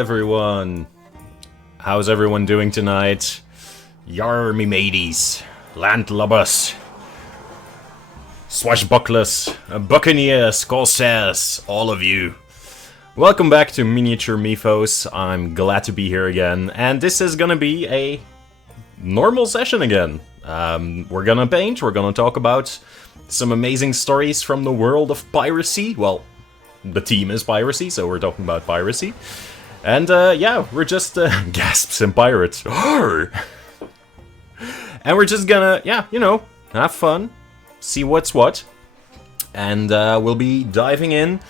everyone. How's everyone doing tonight? Yar me mateys, landlubbers, swashbucklers, buccaneers, corsairs, all of you. Welcome back to Miniature Mifos. I'm glad to be here again, and this is gonna be a normal session again. We're gonna paint, we're gonna talk about some amazing stories from the world of piracy. Well, the team is piracy, so we're talking about piracy. And yeah, we're just gasps and pirates. And we're just gonna, yeah, you know, have fun, see what's what. And we'll be diving in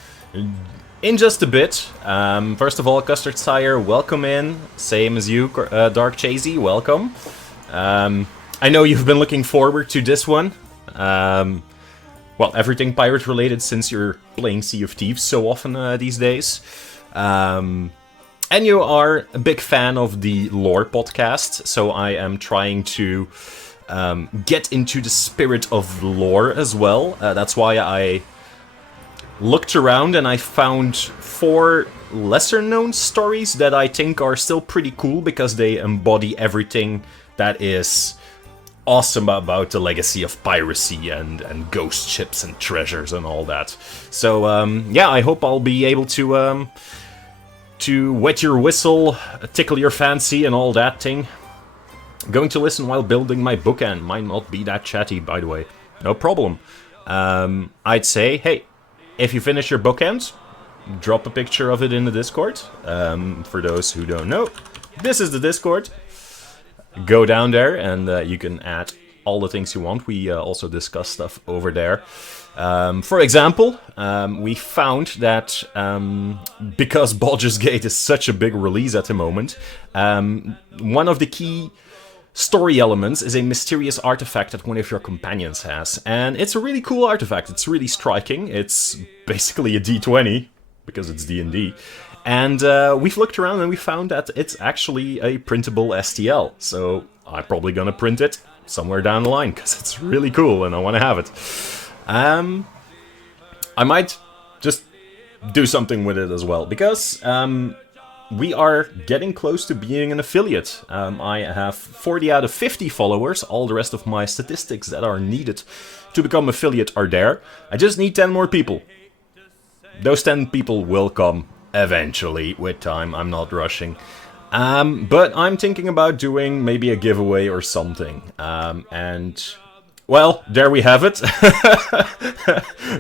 just a bit. First of all, Custard Sire, welcome in. Same as you, Dark Chasey, welcome. I know you've been looking forward to this one. Well, everything pirate related since you're playing Sea of Thieves so often these days. And you are a big fan of the lore podcast, so I am trying to get into the spirit of lore as well. That's why I looked around and I found 4 lesser known stories that I think are still pretty cool because they embody everything that is awesome about the legacy of piracy and ghost ships and treasures and all that. So yeah, I hope I'll be able to wet your whistle, tickle your fancy and all that thing. Going to listen while building my bookend. Might not be that chatty, by the way. No problem. I'd say, hey, if you finish your bookend, drop a picture of it in the Discord. For those who don't know, this is the Discord. Go down there and you can add all the things you want. We also discuss stuff over there. For example, we found that because Baldur's Gate is such a big release at the moment, one of the key story elements is a mysterious artifact that one of your companions has. And it's a really cool artifact. It's really striking. It's basically a D20, because it's D&D. And we've looked around and we found that it's actually a printable STL. So I'm probably gonna print it somewhere down the line, because it's really cool and I want to have it. I might just do something with it as well, because we are getting close to being an affiliate. I have 40 out of 50 followers. All the rest of my statistics that are needed to become affiliate are there. I just need 10 more people. Those 10 people will come eventually, with time. I'm not rushing. But I'm thinking about doing maybe a giveaway or something. And, well, there we have it.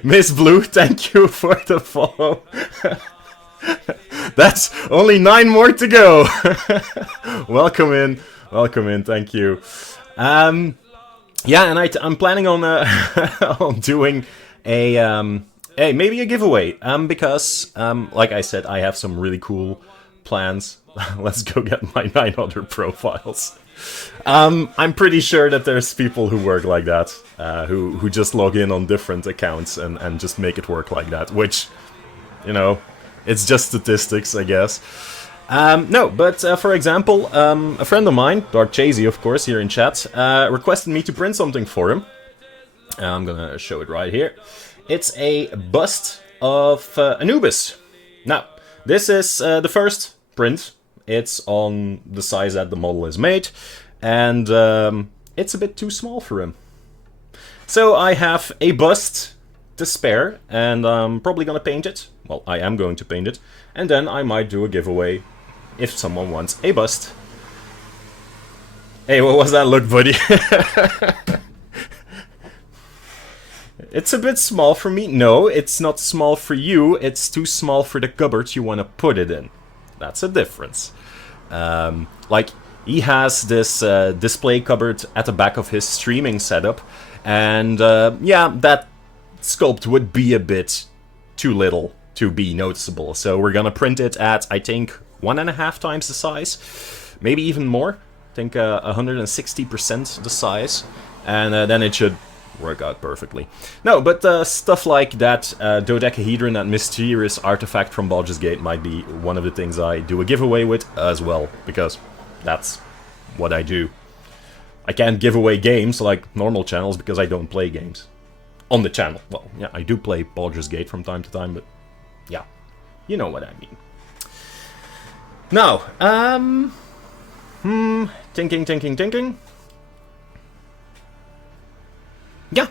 Miss Blue, thank you for the follow. That's only 9 more to go. Welcome in, thank you. Yeah, and I'm planning on, on doing a, hey, maybe a giveaway, because, like I said, I have some really cool plans. Let's go get my 9 other profiles. I'm pretty sure that there's people who work like that, who just log in on different accounts and just make it work like that, which, you know, it's just statistics, I guess. No, but for example, a friend of mine, Dark Chasey, of course, here in chat, requested me to print something for him. I'm gonna show it right here. It's a bust of Anubis. Now, this is the first print. It's on the size that the model is made, and it's a bit too small for him. So I have a bust to spare, and I'm probably gonna paint it. Well, I am going to paint it, and then I might do a giveaway if someone wants a bust. Hey, what was that look, buddy? It's a bit small for me. No, it's not small for you. It's too small for the cupboard you want to put it in. That's a difference. Like, he has this display cupboard at the back of his streaming setup. And, yeah, that sculpt would be a bit too little to be noticeable. So we're gonna print it at, I think, 1.5 times the size. Maybe even more. I think 160% the size. And then it should work out perfectly. No, but stuff like that dodecahedron, that mysterious artifact from Baldur's Gate, might be one of the things I do a giveaway with as well, because that's what I do. I can't give away games like normal channels because I don't play games on the channel. Well, yeah, I do play Baldur's Gate from time to time, but yeah, you know what I mean. Now, thinking. Yeah.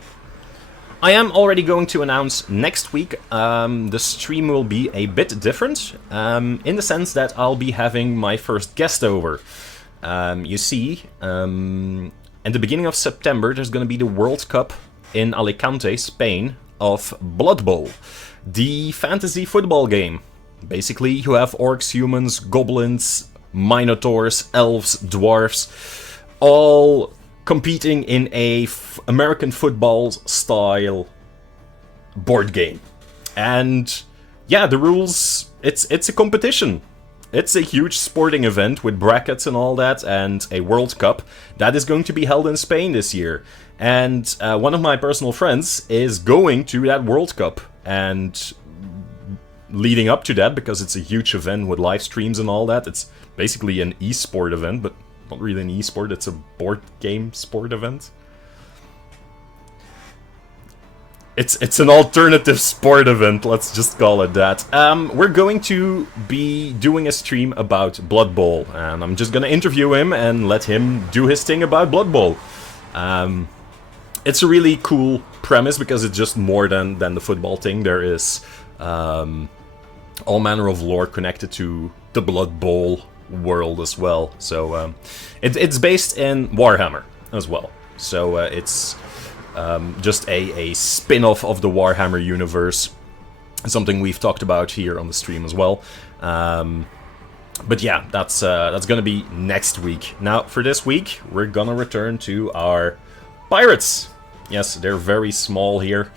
I am already going to announce next week the stream will be a bit different, in the sense that I'll be having my first guest over. You see, at the beginning of September there's going to be the World Cup in Alicante, Spain, of Blood Bowl, the fantasy football game. Basically, you have orcs, humans, goblins, minotaurs, elves, dwarves, all competing in a American football style board game. And yeah, the rules, it's a competition. It's a huge sporting event with brackets and all that, and a World Cup that is going to be held in Spain this year. And one of my personal friends is going to that World Cup, and leading up to that, because it's a huge event with live streams and all that, it's basically an e-sport event, but not really an e-sport, it's a board game sport event. It's an alternative sport event, let's just call it that. We're going to be doing a stream about Blood Bowl, and I'm just gonna interview him and let him do his thing about Blood Bowl. It's a really cool premise, because it's just more than the football thing. There is all manner of lore connected to the Blood Bowl world as well. So it's based in Warhammer as well. So it's just a spin-off of the Warhammer universe. Something we've talked about here on the stream as well. But yeah, that's gonna be next week. Now, for this week, we're gonna return to our pirates. Yes, they're very small here.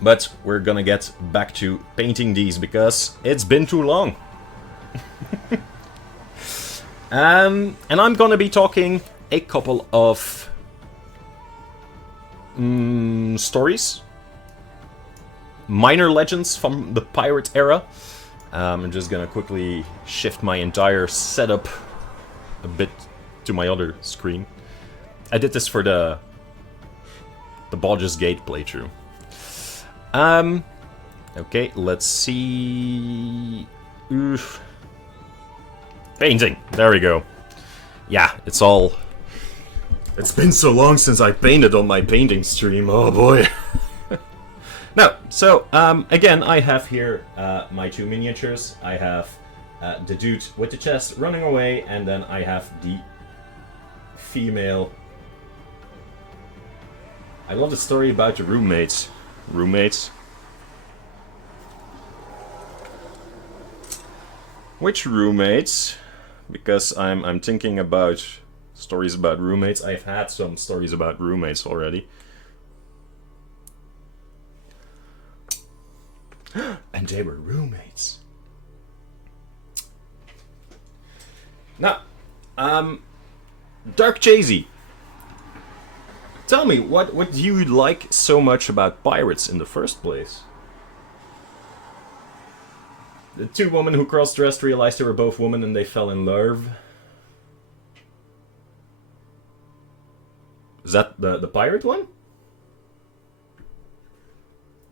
But we're gonna get back to painting these, because it's been too long. And I'm gonna be talking a couple of stories, minor legends from the pirate era. I'm just gonna quickly shift my entire setup a bit to my other screen. I did this for the Baldur's Gate playthrough. Okay, let's see. Oof. Painting. There we go. Yeah, it's been so long since I painted on my painting stream. Oh boy. Now, so again, I have here my two miniatures. I have the dude with the chest running away, and then I have the female. I love the story about the roommates. Which roommates? Because I'm thinking about stories about roommates. I've had some stories about roommates already. And they were roommates. Now, Dark Chasey. Tell me, what do you like so much about pirates in the first place? The two women who cross-dressed realized they were both women and they fell in love. Is that the pirate one?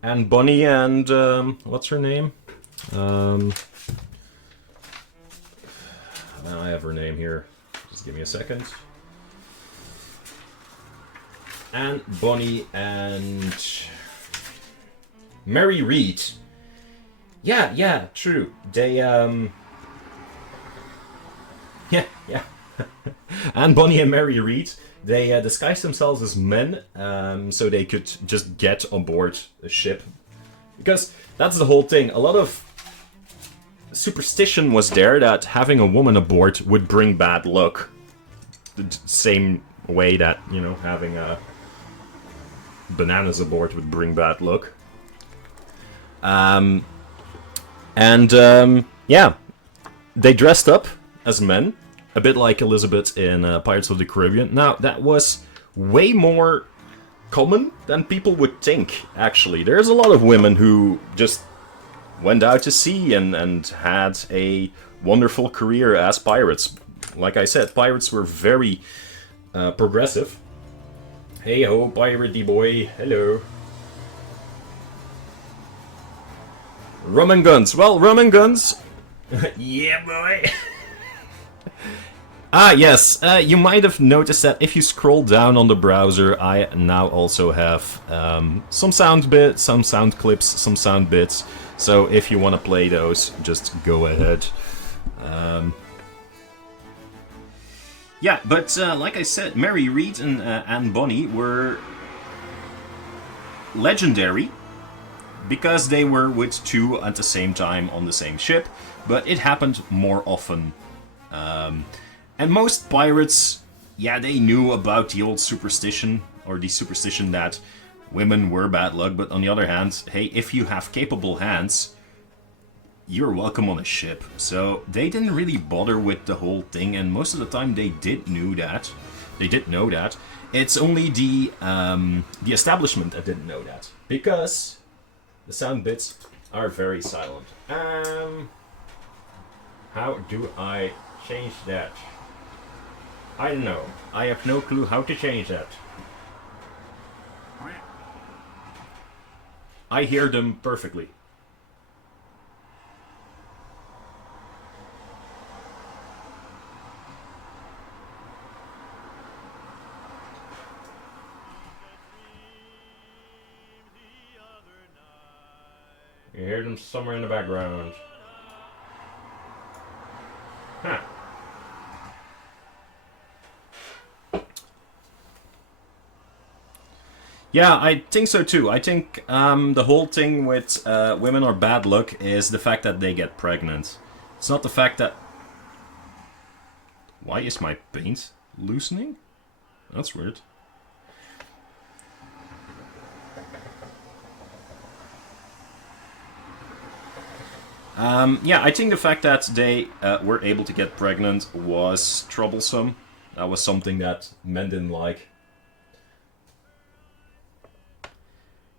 And Bonnie and what's her name? I have her name here. Just give me a second. And Bonnie and Mary Reed. Yeah, true. They yeah. And Bonnie and Mary Reed, they disguised themselves as men, so they could just get on board a ship. Because that's the whole thing. A lot of superstition was there that having a woman aboard would bring bad luck. The same way that, you know, having bananas aboard would bring bad luck. Yeah, they dressed up as men, a bit like Elizabeth in Pirates of the Caribbean. Now, that was way more common than people would think, actually. There's a lot of women who just went out to sea and had a wonderful career as pirates. Like I said, pirates were very progressive. Hey ho, piratey boy, hello. Rum and guns. Well, rum and guns Yeah, boy! Ah, yes, you might have noticed that if you scroll down on the browser, I now also have some sound bits, some sound clips, some sound bits. So if you want to play those, just go ahead. Yeah, but like I said, Mary Read and Anne Bonny were legendary because they were with two at the same time on the same ship, but it happened more often. And most pirates, yeah, they knew about the old superstition, or the superstition that women were bad luck, but on the other hand, hey, if you have capable hands, you're welcome on a ship. So they didn't really bother with the whole thing, and most of the time they did know that. They did know that. It's only the establishment that didn't know that, because the sound bits are very silent. How do I change that? I don't know. I have no clue how to change that. I hear them perfectly. You hear them somewhere in the background. Huh. Yeah, I think so too. I think the whole thing with women are bad luck is the fact that they get pregnant. It's not the fact that... Why is my paint loosening? That's weird. Yeah, I think the fact that they were able to get pregnant was troublesome. That was something that men didn't like.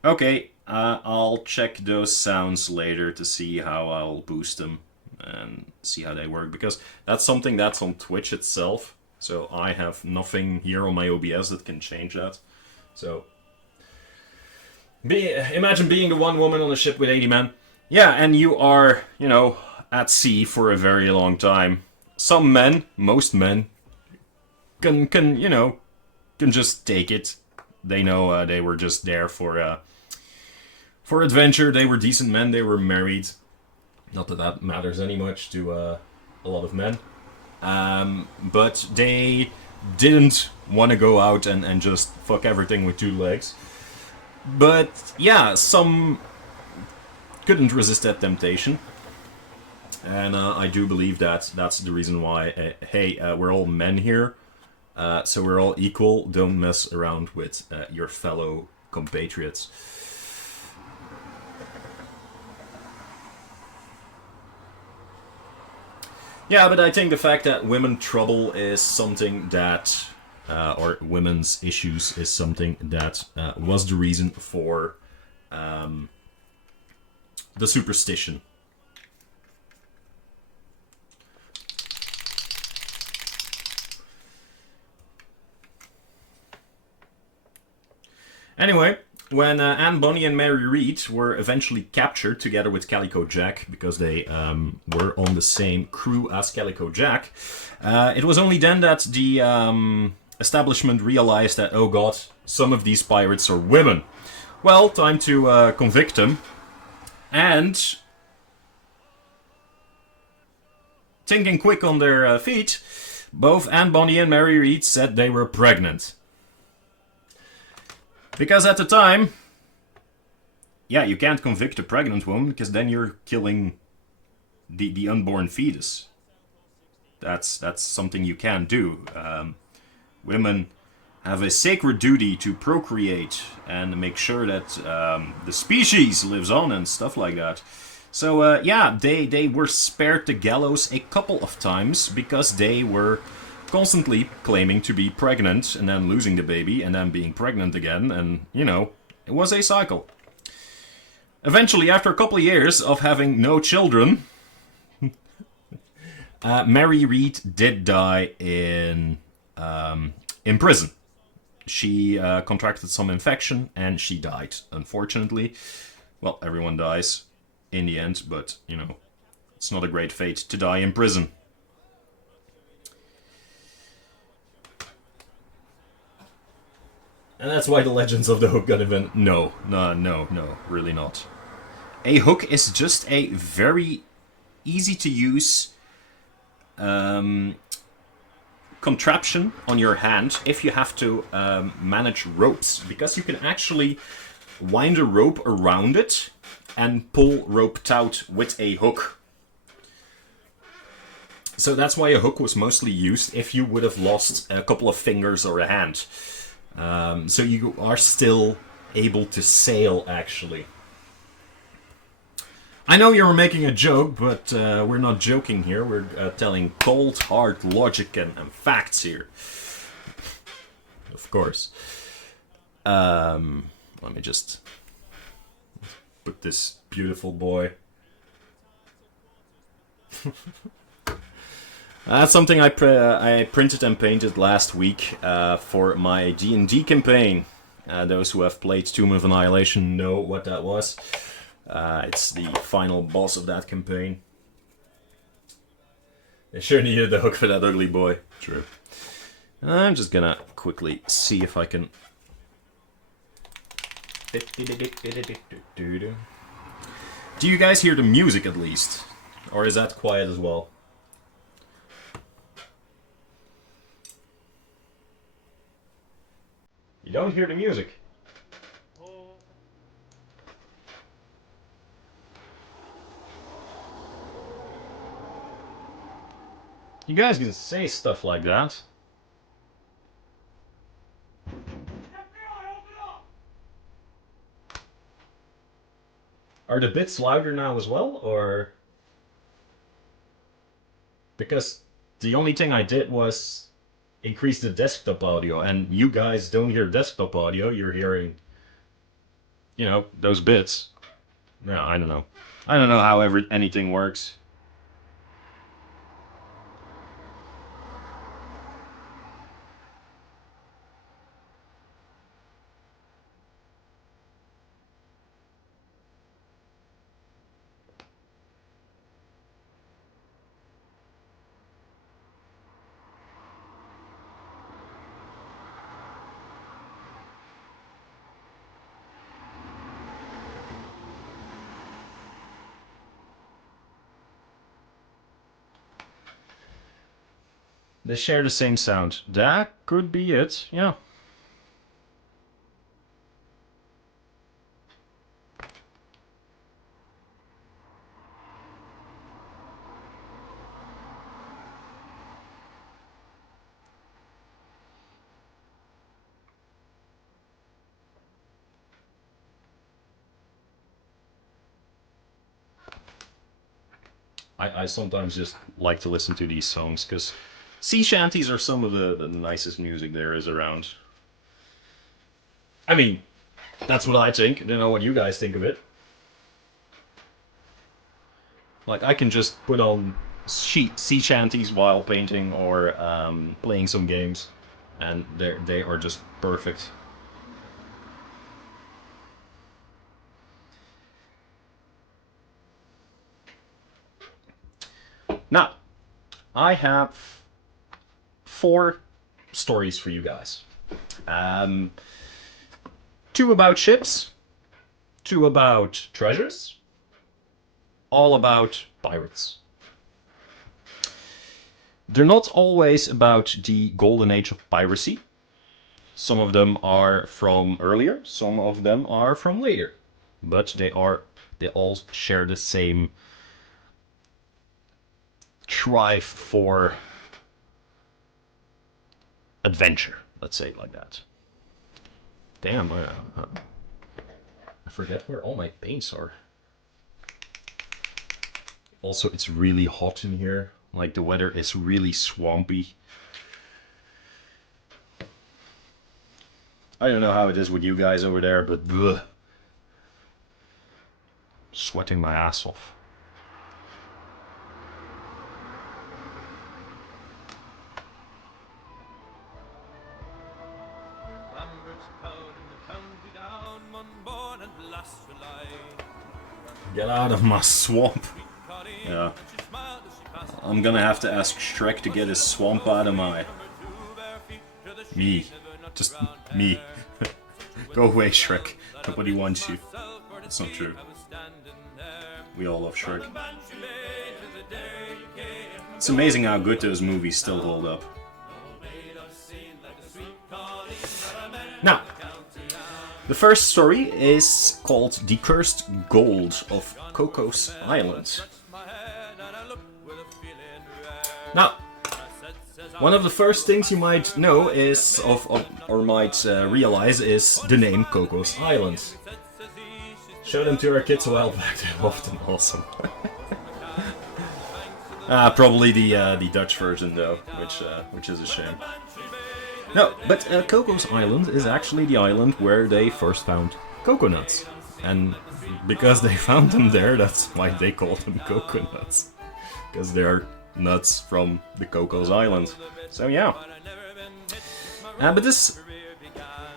Okay, I'll check those sounds later to see how I'll boost them and see how they work, because that's something that's on Twitch itself, so I have nothing here on my OBS that can change that. So, imagine being the one woman on a ship with 80 men. Yeah, and you are, you know, at sea for a very long time. Some men, most men, can you know, can just take it. They know they were just there for adventure. They were decent men. They were married. Not that that matters any much to a lot of men. But they didn't want to go out and just fuck everything with two legs. But yeah, some couldn't resist that temptation. And I do believe that that's the reason why, hey, we're all men here. So we're all equal. Don't mess around with your fellow compatriots. Yeah, but I think the fact that women trouble is something that, or women's issues is something that was the reason for the superstition. Anyway, when Anne Bonny and Mary Read were eventually captured together with Calico Jack, because they were on the same crew as Calico Jack, it was only then that the establishment realized that, oh god, some of these pirates are women. Well, time to convict them. And thinking quick on their feet, both Anne Bonny and Mary Read said they were pregnant. Because at the time, yeah, you can't convict a pregnant woman, because then you're killing the unborn fetus. That's something you can't do. Women have a sacred duty to procreate and make sure that the species lives on and stuff like that. So yeah, they were spared the gallows a couple of times because they were constantly claiming to be pregnant and then losing the baby and then being pregnant again, and, you know, it was a cycle. Eventually, after a couple of years of having no children, Mary Read did die in prison. She contracted some infection and she died, unfortunately. Well, everyone dies in the end, but, you know, It's not a great fate to die in prison. And that's why the Legends of the Hook got invented. No, really not. A hook is just a very easy to use contraption on your hand if you have to manage ropes, because you can actually wind a rope around it and pull rope taut with a hook. So that's why a hook was mostly used if you would have lost a couple of fingers or a hand. So you are still able to sail, actually. I know you're making a joke, but we're not joking here. We're telling cold, hard logic and facts here. Of course. Let me just put this beautiful boy. That's something I printed and painted last week for my D&D campaign. Those who have played Tomb of Annihilation know what that was. It's the final boss of that campaign. They sure needed the hook for that ugly boy. True. I'm just gonna quickly see if I can... Do you guys hear the music at least? Or is that quiet as well? You don't hear the music. You guys can say stuff like that. Are the bits louder now as well, or? Because the only thing I did was increase the desktop audio, and you guys don't hear desktop audio, you're hearing, you know, those bits. No, I don't know. I don't know how anything works. They share the same sound. That could be it, yeah. I sometimes just like to listen to these songs, because sea shanties are some of the nicest music there is around. I mean, that's what I think. I don't know what you guys think of it. Like, I can just put on sea shanties while painting or playing some games, and they are just perfect. Now, I have 4 stories for you guys. 2 about ships, 2 about treasures, all about pirates. They're not always about the Golden Age of Piracy. Some of them are from earlier, some of them are from later. But they all share the same drive for adventure, let's say it like that. Damn, I forget where all my paints are. Also, it's really hot in here. Like, the weather is really swampy. I don't know how it is with you guys over there, but bleh. Sweating my ass off. Get out of my swamp. Yeah. I'm gonna have to ask Shrek to get his swamp out of my... Me. Just me. Go away, Shrek. Nobody wants you. That's not true. We all love Shrek. It's amazing how good those movies still hold up. Now, the first story is called The Cursed Gold of Cocos Island. Now, one of the first things you might know is, or might realize, is the name Cocos Island. Show them to our kids a while back, they're often awesome. Probably the Dutch version though, which is a shame. No, but Cocos Island is actually the island where they first found coconuts. And because they found them there, that's why they called them coconuts. Because they're nuts from the Cocos Island. So yeah. But this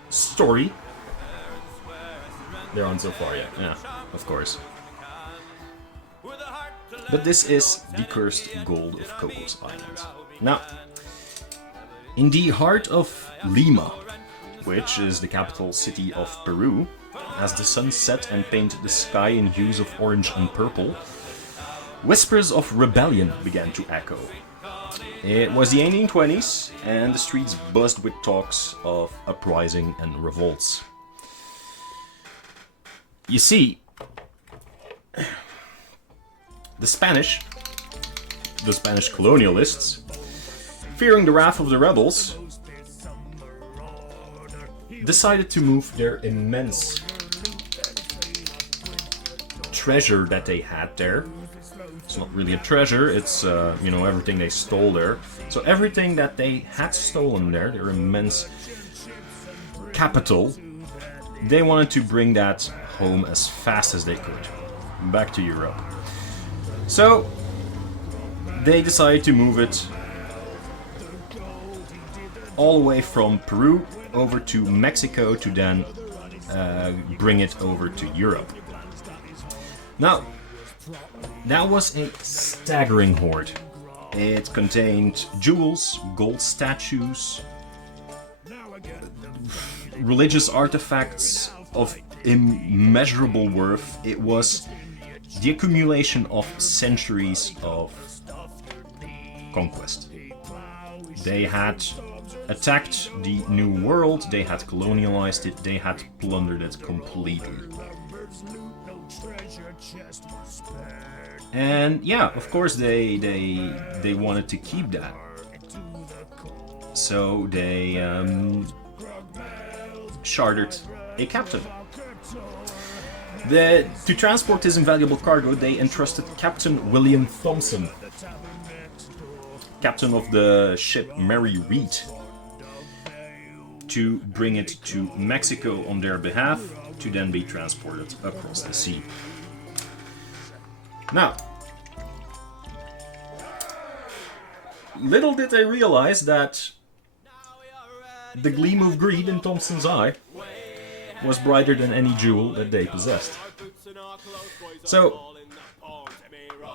story... They're on so far yet, yeah, of course. But this is the cursed gold of Cocos Island. Now, in the heart of Lima, which is the capital city of Peru, as the sun set and painted the sky in hues of orange and purple, whispers of rebellion began to echo. It was the 1820s, and the streets buzzed with talks of uprising and revolts. You see, the Spanish colonialists, fearing the wrath of the rebels, decided to move their immense treasure that they had there. It's not really a treasure, it's, everything they stole there. So everything that they had stolen there, their immense capital, they wanted to bring that home as fast as they could, back to Europe. So, they decided to move it all the way from Peru over to Mexico to then bring it over to Europe. Now, that was a staggering hoard. It contained jewels, gold statues, religious artifacts of immeasurable worth. It was the accumulation of centuries of conquest. They had attacked the New World, they had colonialized it, they had plundered it completely. And yeah, of course they wanted to keep that. So they chartered a captain. To transport this invaluable cargo, they entrusted Captain William Thompson, captain of the ship Mary Read, to bring it to Mexico on their behalf, to then be transported across the sea. Now, little did they realize that the gleam of greed in Thompson's eye was brighter than any jewel that they possessed. So,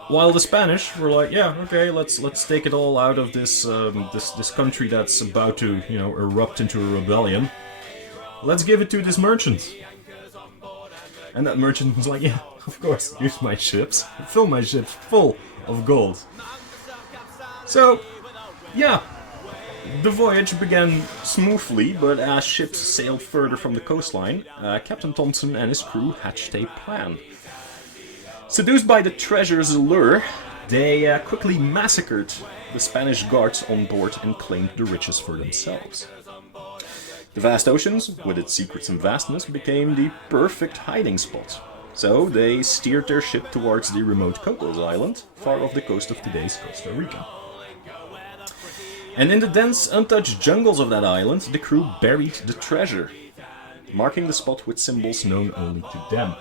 while the Spanish were like, yeah, okay, let's take it all out of this this country that's about to, erupt into a rebellion. Let's give it to this merchant. And that merchant was like, yeah, of course, use my ships, fill my ships full of gold. So, yeah. The voyage began smoothly, but as ships sailed further from the coastline, Captain Thompson and his crew hatched a plan. Seduced by the treasure's allure, they quickly massacred the Spanish guards on board and claimed the riches for themselves. The vast oceans, with its secrets and vastness, became the perfect hiding spot. So they steered their ship towards the remote Cocos Island, far off the coast of today's Costa Rica. And in the dense, untouched jungles of that island, the crew buried the treasure, marking the spot with symbols known only to them.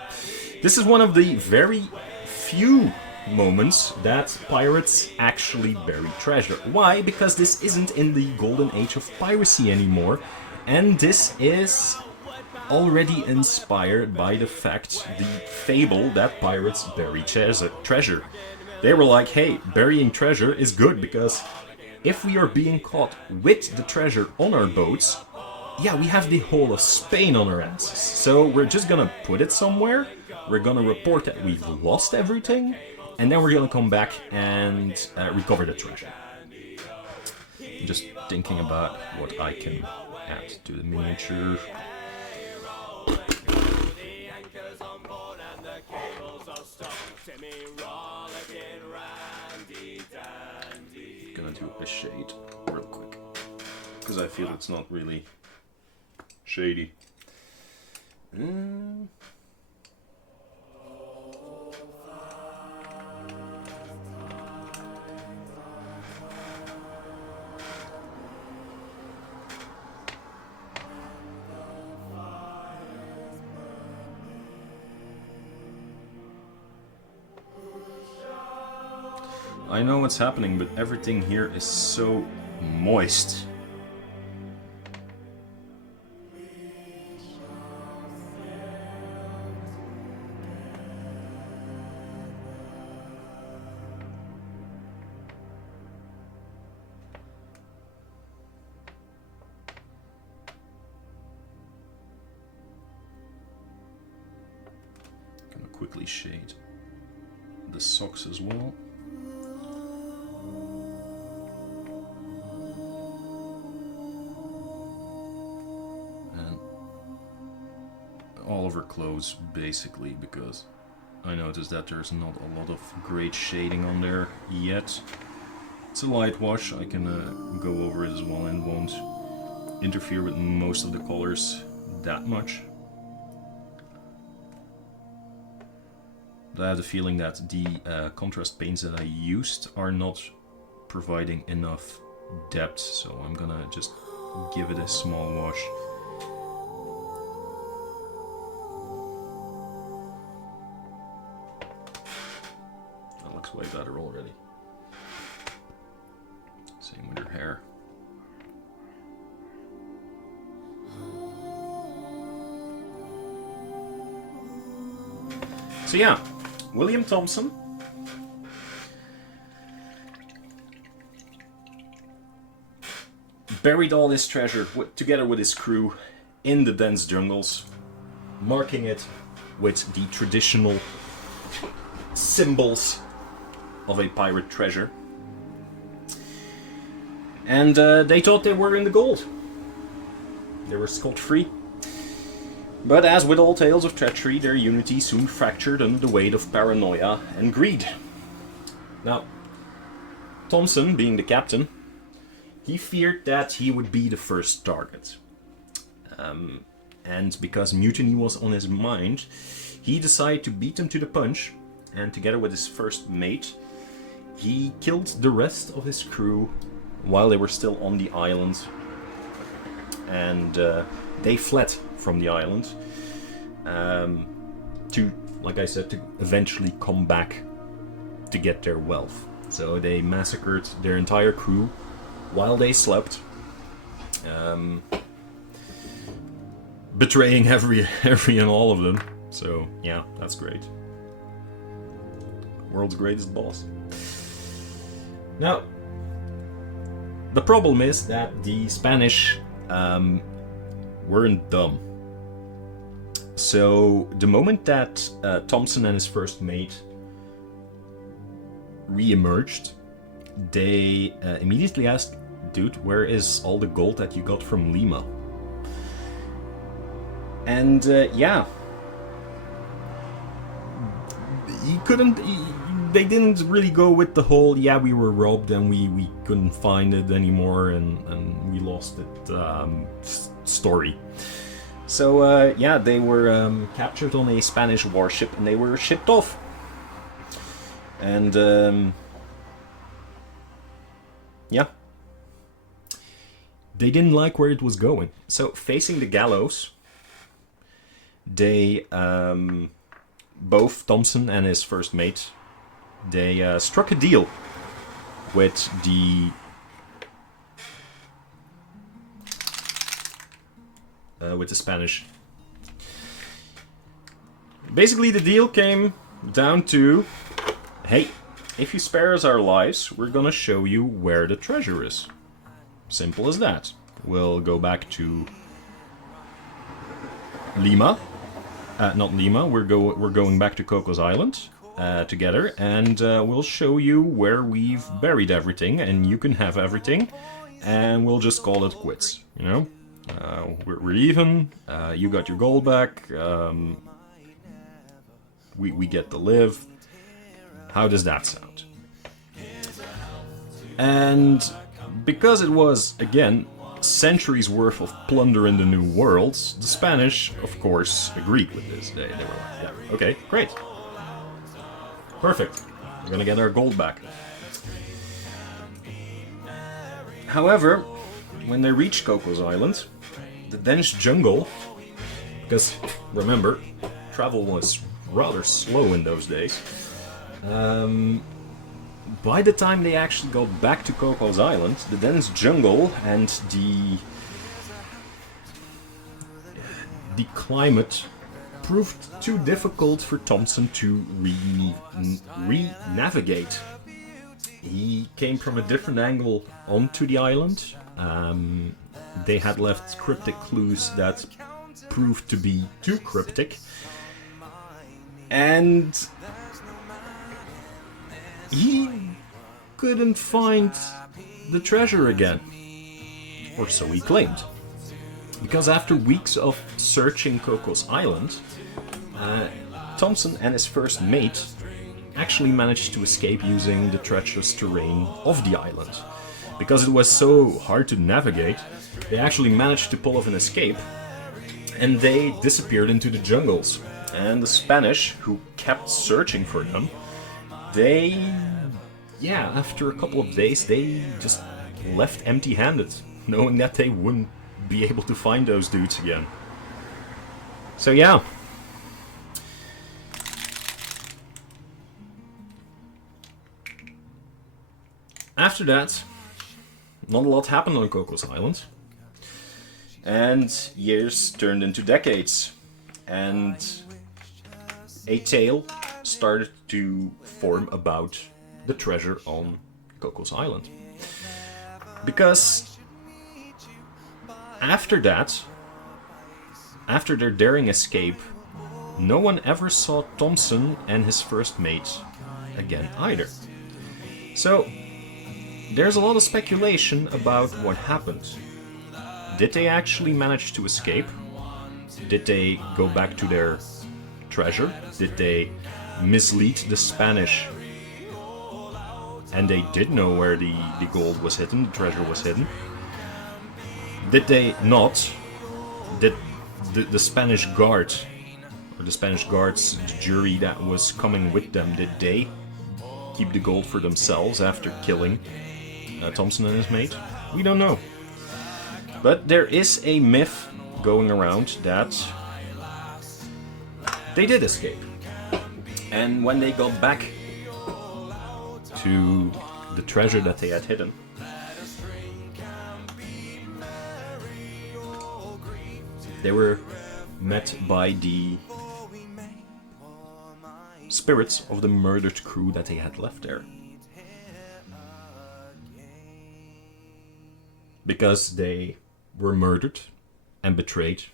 This is one of the very few moments that pirates actually bury treasure. Why? Because this isn't in the Golden Age of Piracy anymore, and this is already inspired by the fact, the fable that pirates bury treasure. they were like, hey, burying treasure is good because if we are being caught with the treasure on our boats, yeah, we have the whole of Spain on our asses. So we're just gonna put it somewhere, we're gonna report that we've lost everything, and then we're gonna come back and recover the treasure. I'm just thinking about what I can add to the miniature. Gonna do a shade real quick, because I feel it's not really shady. I know what's happening, but everything here is so moist. Gonna quickly shade the socks as well. All of her clothes, basically, because I noticed that there's not a lot of great shading on there yet. It's a light wash, I can go over it as well and won't interfere with most of the colors that much. But I have the feeling that the contrast paints that I used are not providing enough depth, so I'm gonna just give it a small wash. Way better already. Same with her hair. So yeah, William Thompson. Buried all this treasure together with his crew in the dense jungles, marking it with the traditional symbols of a pirate treasure. And they thought they were in the gold. They were scot-free. But as with all tales of treachery, their unity soon fractured under the weight of paranoia and greed. Now, Thompson, being the captain, he feared that he would be the first target. And because mutiny was on his mind, he decided to beat them to the punch, and together with his first mate, he killed the rest of his crew while they were still on the island, and they fled from the island to, like I said, to eventually come back to get their wealth. So they massacred their entire crew while they slept, betraying every and all of them. So yeah, that's great. World's greatest boss. Now, the problem is that the Spanish weren't dumb. So the moment that Thompson and his first mate re-emerged, they immediately asked, dude, where is all the gold that you got from Lima? And yeah, they didn't really go with the whole, yeah, we were robbed and we couldn't find it anymore and we lost it story. So yeah, they were captured on a Spanish warship and they were shipped off. And yeah, they didn't like where it was going. So facing the gallows, they both Thompson and his first mate, they struck a deal with the Spanish. Basically, the deal came down to, hey, if you spare us our lives, we're gonna show you where the treasure is. Simple as that. We'll go back to Lima. Not Lima, we're going back to Coco's Island together, and we'll show you where we've buried everything, and you can have everything, and we'll just call it quits, you know? We're even, you got your gold back, we get to live. How does that sound? And because it was, again, centuries worth of plunder in the New World, the Spanish, of course, agreed with this. They were like, yeah, okay, great. Perfect. We're gonna get our gold back. However, when they reached Coco's Island, the dense jungle, because remember, travel was rather slow in those days, by the time they actually got back to Coco's Island, the dense jungle and the climate proved too difficult for Thompson to re-navigate. He came from a different angle onto the island. They had left cryptic clues that proved to be too cryptic. And he couldn't find the treasure again. Or so he claimed. Because after weeks of searching Coco's Island, Thompson and his first mate actually managed to escape using the treacherous terrain of the island. Because it was so hard to navigate, they actually managed to pull off an escape, and they disappeared into the jungles. And the Spanish, who kept searching for them, after a couple of days, they just left empty-handed, knowing that they wouldn't be able to find those dudes again. So yeah. After that, not a lot happened on Coco's Island. And years turned into decades. And a tale started to form about the treasure on Coco's Island. Because after that, after their daring escape, no one ever saw Thompson and his first mate again either. So there's a lot of speculation about what happened. Did they actually manage to escape? Did they go back to their treasure? Did they mislead the Spanish? And they did know where the gold was hidden, the treasure was hidden. Did they not? Did the Spanish guard, or the Spanish guards, the jury that was coming with them, did they keep the gold for themselves after killing Thompson and his mate? We don't know. But there is a myth going around that they did escape. And when they got back to the treasure that they had hidden, they were met by the spirits of the murdered crew that they had left there. Because they were murdered and betrayed,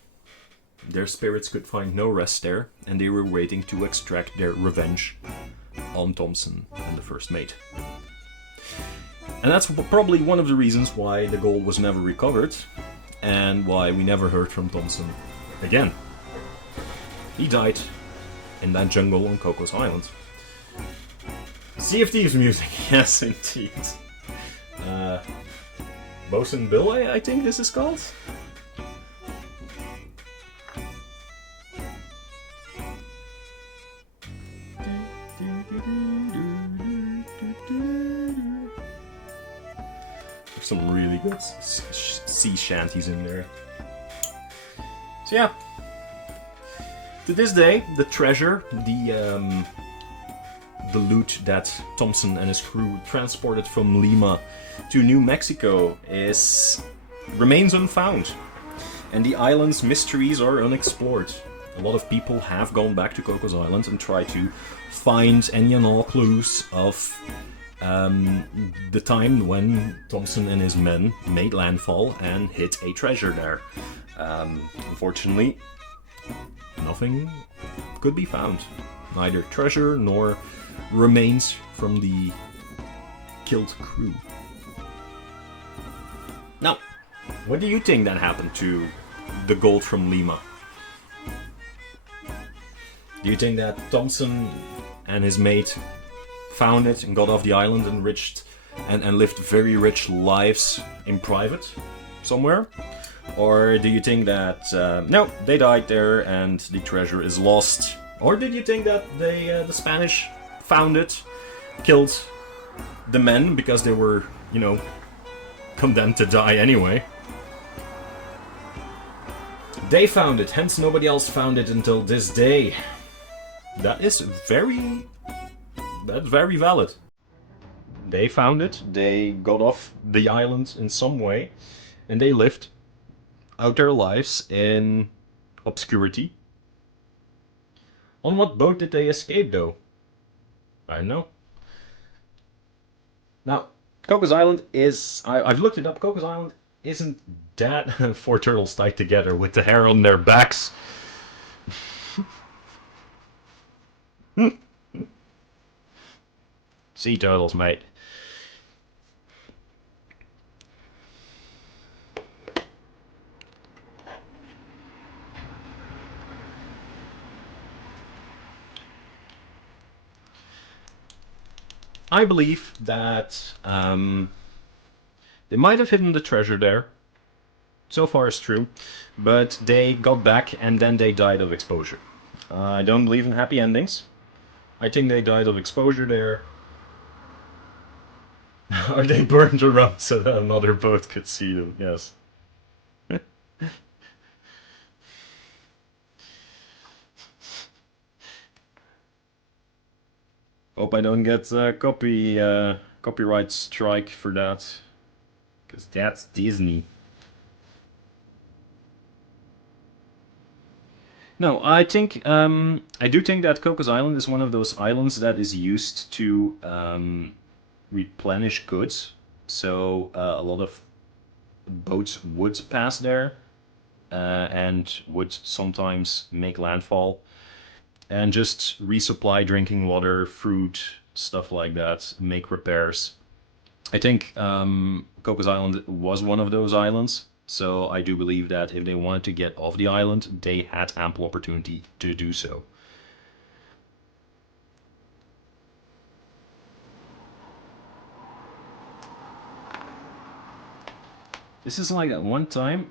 their spirits could find no rest there, and they were waiting to extract their revenge on Thompson and the first mate. And that's probably one of the reasons why the gold was never recovered, and why we never heard from Thompson again. He died in that jungle on Coco's Island. Sea of Thieves music, yes indeed. Bosun Bill, I think this is called? There's some really good sea shanties in there. So yeah, to this day, the treasure, the loot that Thompson and his crew transported from Lima to New Mexico remains unfound, and the island's mysteries are unexplored. a lot of people have gone back to Cocos Island and tried to find any and all clues of the time when Thompson and his men made landfall and hid a treasure there. Unfortunately, nothing could be found. Neither treasure nor remains from the killed crew. Now, what do you think that happened to the gold from Lima? Do you think that Thompson and his mate found it and got off the island and lived very rich lives in private somewhere? Or do you think that no, they died there and the treasure is lost? Or did you think that the Spanish found it, killed the men because they were, you know, condemned to die anyway? They found it, hence nobody else found it until this day. That's very valid. They found it, they got off the island in some way, and they lived out their lives in obscurity. On what boat did they escape, though? I don't know. Now, Cocos Island is... I've looked it up. Cocos Island isn't that... Four turtles tied together with the hair on their backs. Sea turtles, mate. I believe that they might have hidden the treasure there. So far it's true. But they got back and then they died of exposure. I don't believe in happy endings. I think they died of exposure there. Or they burned around so that another boat could see them, yes. Hope I don't get a copyright strike for that. Because that's Disney. No, I think, I do think that Cocos Island is one of those islands that is used to replenish goods. So a lot of boats would pass there and would sometimes make landfall and just resupply drinking water, fruit, stuff like that, make repairs. I think Cocos Island was one of those islands, so I do believe that if they wanted to get off the island, they had ample opportunity to do so. This is like that one time,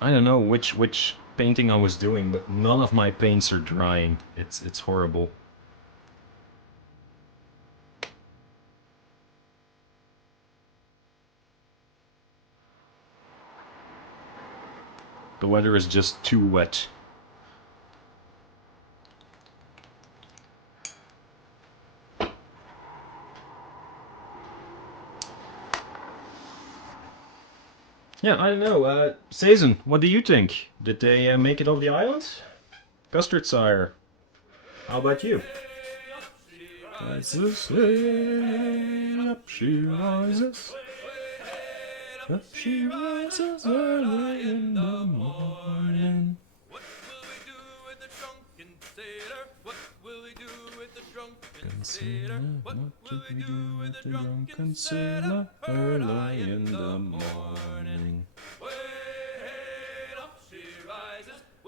I don't know which painting I was doing, but none of my paints are drying. It's horrible. The weather is just too wet. Yeah, I don't know. Sazen, what do you think? Did they make it off the island? Custard Sire, how about you? As the sleigh, up she rises. Up she rises early in the morning. What will we do with the drunken sailor? What will we do with the drunken sailor? What will we do with the drunken sailor early in the morning?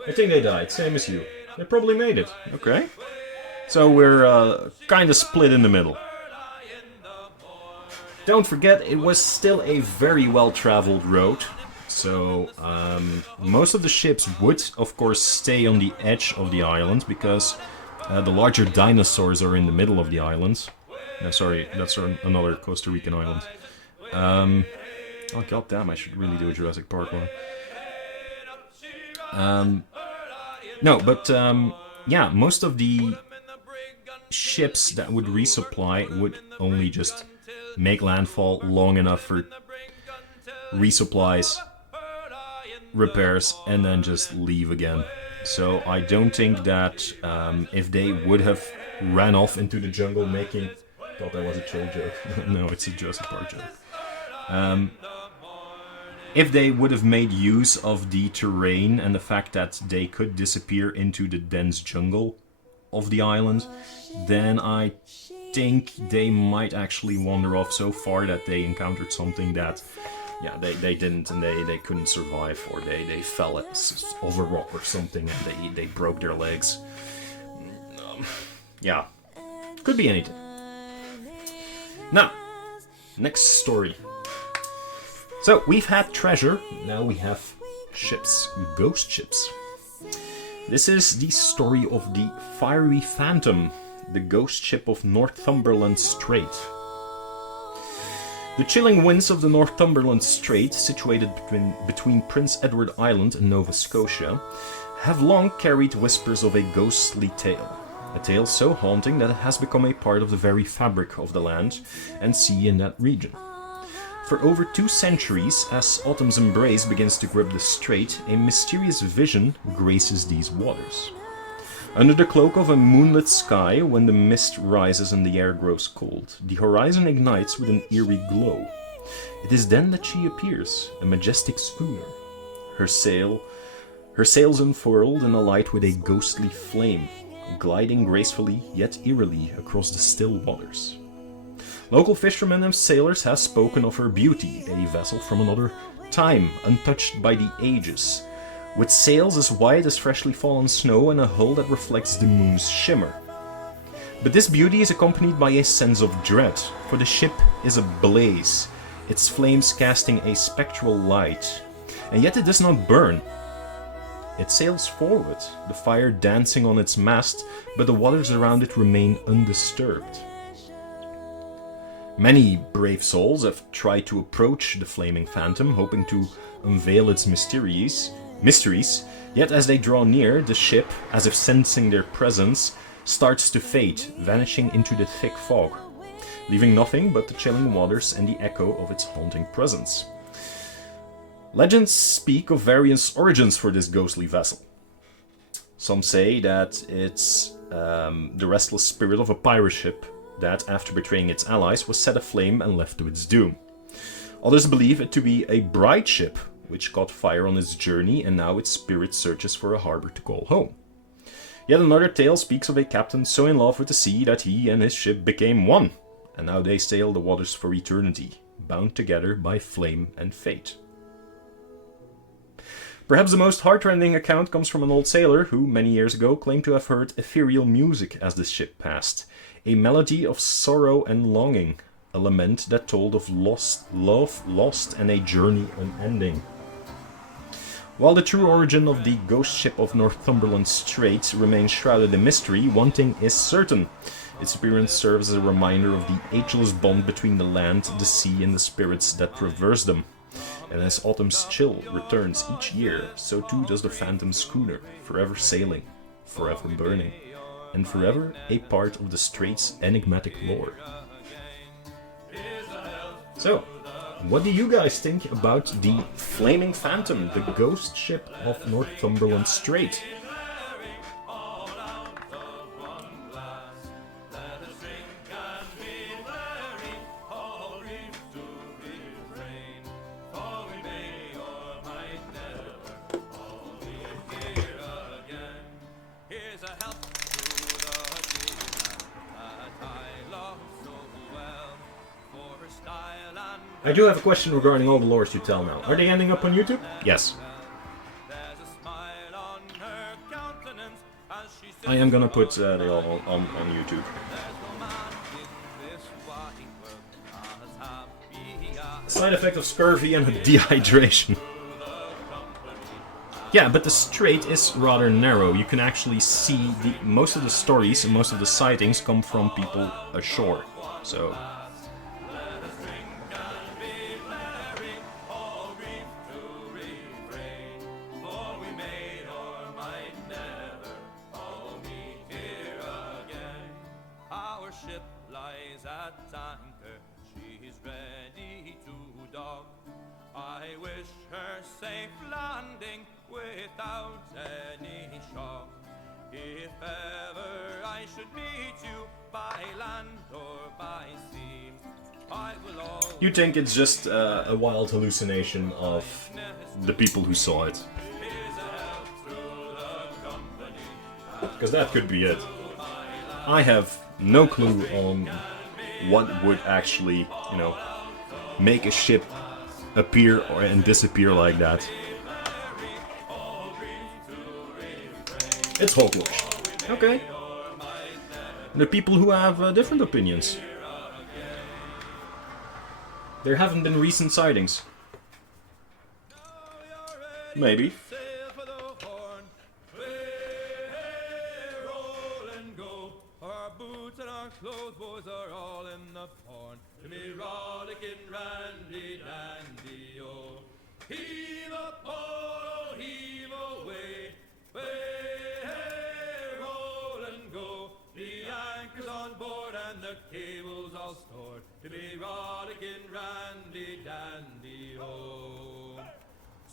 I think they died, same as you. They probably made it. Okay. So we're kind of split in the middle. Don't forget, it was still a very well-traveled road. So most of the ships would, of course, stay on the edge of the island because the larger dinosaurs are in the middle of the islands. No, sorry, that's another Costa Rican island. Oh, goddamn, I should really do a Jurassic Park one. No, but yeah, most of the ships that would resupply would only just make landfall long enough for resupplies, repairs, and then just leave again. So I don't think that if they would have ran off into the jungle making... Thought that was a troll joke. No, it's a Jurassic Park joke. If they would have made use of the terrain and the fact that they could disappear into the dense jungle of the island, then I think they might actually wander off so far that they encountered something that, yeah, they didn't, and they couldn't survive, or they fell over rock or something and they broke their legs. Yeah, could be anything. Now, next story. So, we've had treasure, now we have ships, ghost ships. This is the story of the Fiery Phantom, the ghost ship of Northumberland Strait. The chilling winds of the Northumberland Strait, situated between Prince Edward Island and Nova Scotia, have long carried whispers of a ghostly tale. A tale so haunting that it has become a part of the very fabric of the land and sea in that region. For over 2 centuries, as autumn's embrace begins to grip the strait, a mysterious vision graces these waters. Under the cloak of a moonlit sky, when the mist rises and the air grows cold, the horizon ignites with an eerie glow. It is then that she appears, a majestic schooner. Her sails unfurled and alight with a ghostly flame, gliding gracefully yet eerily across the still waters. Local fishermen and sailors have spoken of her beauty, a vessel from another time, untouched by the ages, with sails as white as freshly fallen snow and a hull that reflects the moon's shimmer. But this beauty is accompanied by a sense of dread, for the ship is ablaze, its flames casting a spectral light, and yet it does not burn. It sails forward, the fire dancing on its mast, but the waters around it remain undisturbed. Many brave souls have tried to approach the flaming phantom, hoping to unveil its mysteries, yet as they draw near, the ship, as if sensing their presence, starts to fade, vanishing into the thick fog, leaving nothing but the chilling waters and the echo of its haunting presence. Legends speak of various origins for this ghostly vessel. Some say that it's the restless spirit of a pirate ship that, after betraying its allies, was set aflame and left to its doom. Others believe it to be a bride ship, which caught fire on its journey and now its spirit searches for a harbor to call home. Yet another tale speaks of a captain so in love with the sea that he and his ship became one, and now they sail the waters for eternity, bound together by flame and fate. Perhaps the most heartrending account comes from an old sailor who, many years ago, claimed to have heard ethereal music as the ship passed, a melody of sorrow and longing, a lament that told of love lost and a journey unending. While the true origin of the ghost ship of Northumberland Strait remains shrouded in mystery, one thing is certain. Its appearance serves as a reminder of the ageless bond between the land, the sea, and the spirits that traverse them. And as autumn's chill returns each year, so too does the phantom schooner, forever sailing, forever burning, and forever a part of the strait's enigmatic lore. So, what do you guys think about the Flaming Phantom, the ghost ship of Northumberland Strait? I do have a question regarding all the lores you tell now. Are they ending up on YouTube? Yes. I am gonna put they all on YouTube. Side effect of scurvy and dehydration. Yeah, but the strait is rather narrow. You can actually see most of the stories and most of the sightings come from people ashore. So... ever I should meet you by land or by sea, I will always You think it's just a wild hallucination of the people who saw it? Because that could be it. I have no clue on what would actually, you know, make a ship appear and disappear like that. It's hogwash. Okay. The people who have different opinions. There haven't been recent sightings. Maybe. sail for the Horn. Roll and go. Our boots and our clothes, boys, are all in the porn. To me, rollicking, randy, dandy, oh. Heave up, oh, heave away. Roll and go. The anchor's on board and the cable's all stored. To be rollicking, randy, dandy, oh.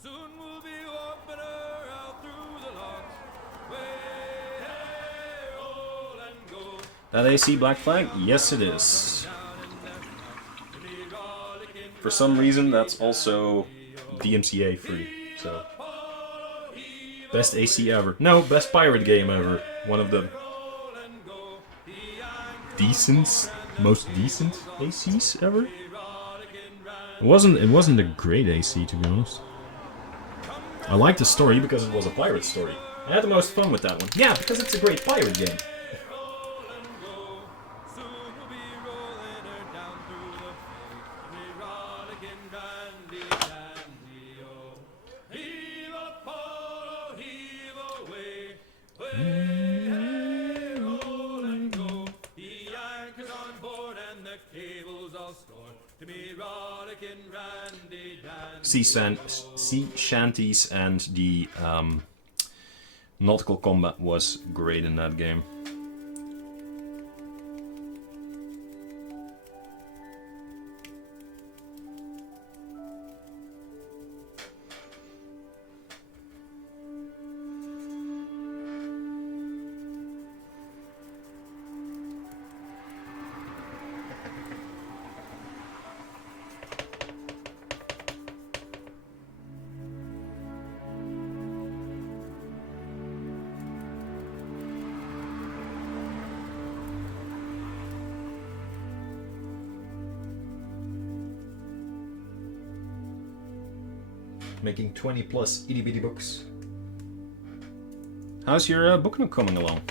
Soon we'll be opening her out through the locks. Roll and go. That AC Black Flag? Yes, it is. For some reason, that's also DMCA free. So, best AC ever. No, best pirate game ever. One of the most decent ACs ever. It wasn't a great AC, to be honest. I liked the story because it was a pirate story. I had the most fun with that one. Yeah, because it's a great pirate game. Sea shanties and the nautical combat was great in that game. Making 20 plus itty bitty books. How's your book nook coming along?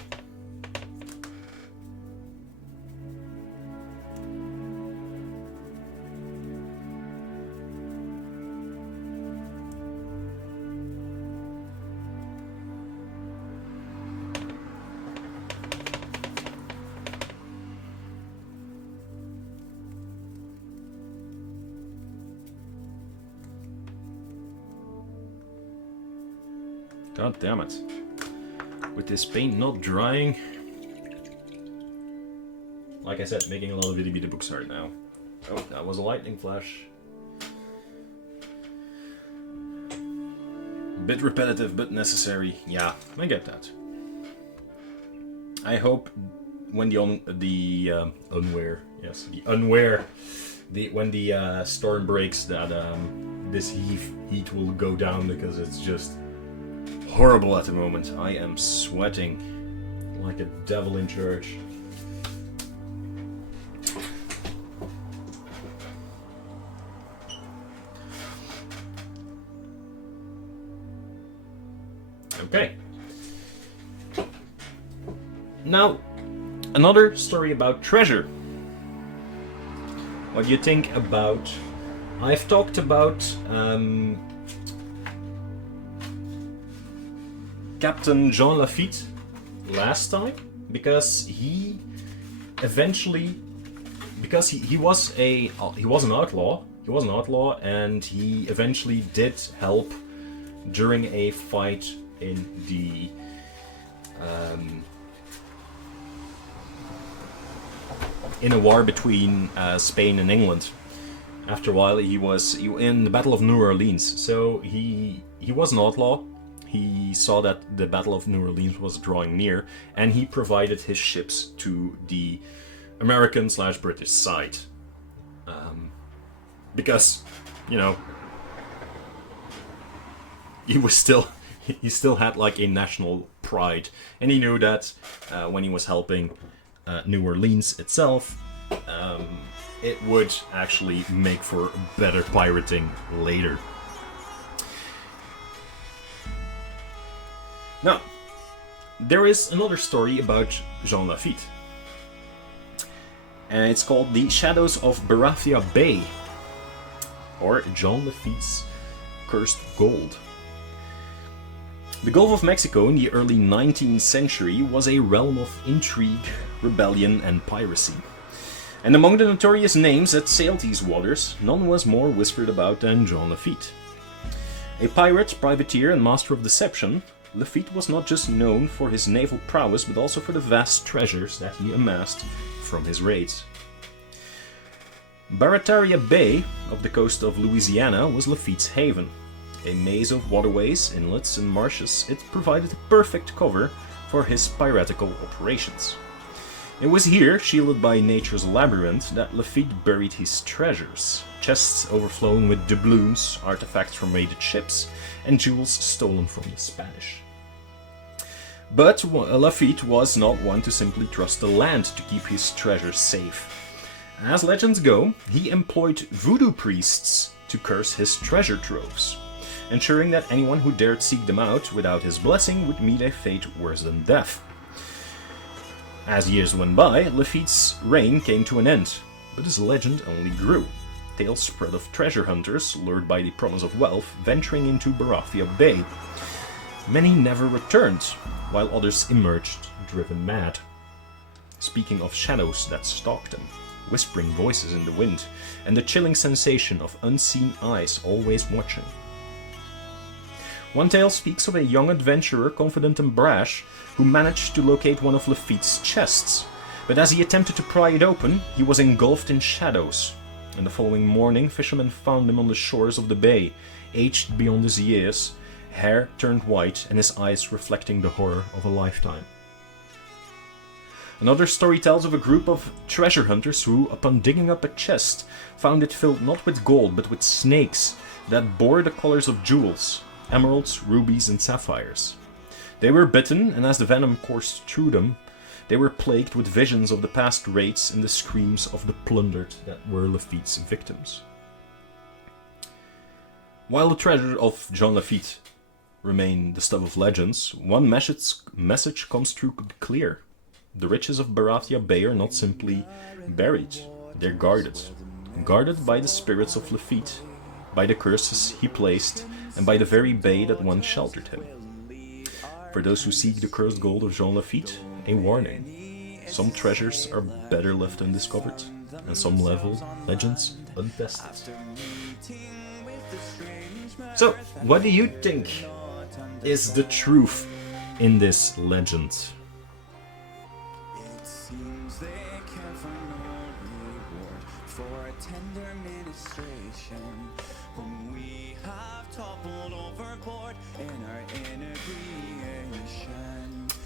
God damn it. With this paint not drying. Like I said, making a lot of itty bitty books right now. Oh, that was a lightning flash. Bit repetitive, but necessary. Yeah, I get that. I hope when when the storm breaks, that this heat will go down, because it's just horrible at the moment. I am sweating like a devil in church. Okay. Now, another story about treasure. What do you think about... I've talked about Captain Jean Lafitte last time, because he eventually, because he was an outlaw, and he eventually did help during a fight in the in a war between Spain and England. After a while, he was in the Battle of New Orleans. So he was an outlaw. he saw that the Battle of New Orleans was drawing near, and he provided his ships to the American/British side. Because, you know, he still had like a national pride, and he knew that when he was helping New Orleans itself, it would actually make for better pirating later. Now, there is another story about Jean Lafitte, and it's called The Shadows of Barathia Bay, or Jean Lafitte's Cursed Gold. The Gulf of Mexico in the early 19th century was a realm of intrigue, rebellion, and piracy. And among the notorious names that sailed these waters, none was more whispered about than Jean Lafitte. A pirate, privateer, and master of deception, Lafitte was not just known for his naval prowess, but also for the vast treasures that he amassed from his raids. Barataria Bay, off the coast of Louisiana, was Lafitte's haven. A maze of waterways, inlets, and marshes, it provided a perfect cover for his piratical operations. It was here, shielded by nature's labyrinth, that Lafitte buried his treasures. Chests overflowing with doubloons, artifacts from raided ships, and jewels stolen from the Spanish. But Lafitte was not one to simply trust the land to keep his treasures safe. As legends go, he employed voodoo priests to curse his treasure troves, ensuring that anyone who dared seek them out without his blessing would meet a fate worse than death. As years went by, Lafitte's reign came to an end, but his legend only grew. Tales spread of treasure hunters, lured by the promise of wealth, venturing into Barathia Bay. Many never returned, while others emerged driven mad. Speaking of shadows that stalked them, whispering voices in the wind, and the chilling sensation of unseen eyes always watching. One tale speaks of a young adventurer, confident and brash, who managed to locate one of Lafitte's chests, but as he attempted to pry it open, he was engulfed in shadows, and the following morning fishermen found him on the shores of the bay, aged beyond his years, hair turned white and his eyes reflecting the horror of a lifetime. Another story tells of a group of treasure hunters who, upon digging up a chest, found it filled not with gold but with snakes that bore the colors of jewels, emeralds, rubies, and sapphires. They were bitten, and as the venom coursed through them, they were plagued with visions of the past raids and the screams of the plundered that were Lafitte's victims. While the treasure of Jean Lafitte remain the stuff of legends, one message comes through clear. The riches of Barathia Bay are not simply buried, they're guarded. Guarded by the spirits of Lafitte, by the curses he placed, and by the very bay that once sheltered him. For those who seek the cursed gold of Jean Lafitte, a warning. Some treasures are better left undiscovered, and some legends untested. So, what do you think is the truth in this legend?